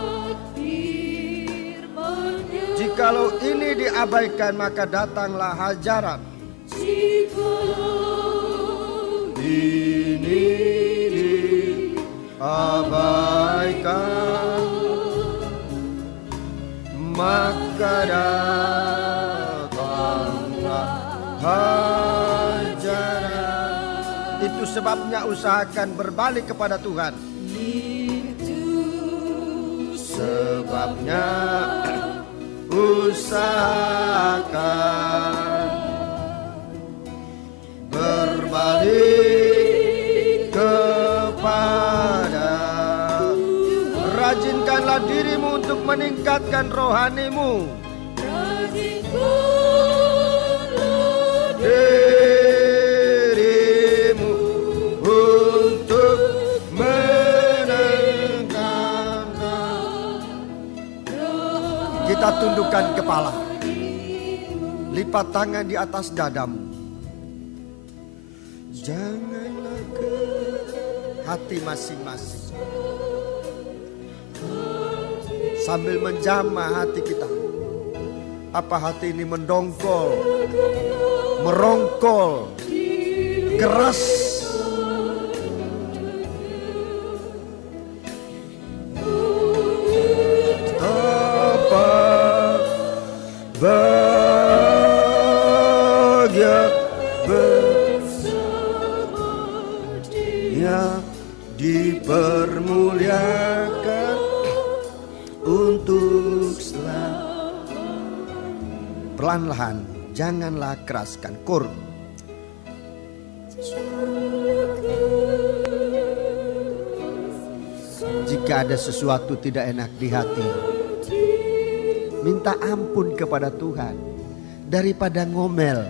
firman-Nya. Jikalau ini diabaikan maka datanglah hajaran. Jikalau Ini diabaikan maka datanglah hajaran. Itu sebabnya usahakan berbalik kepada Tuhan. Sebabnya usahakan berbalik kepada. Rajinkanlah dirimu untuk meningkatkan rohanimu. Dirimu untuk meningkatkan. Kita tundukkan kepala. Lipat tangan di atas dadamu. Janganlah ke hati masing-masing. Sambil menjamah hati kita. Apa hati ini mendongkol, merongkol, keras. Apa bahagia bersama dipermuliakan untuk selamanya. Pelan-pelan, janganlah keraskan. Kur. Jika ada sesuatu tidak enak di hati, minta ampun kepada Tuhan daripada ngomel.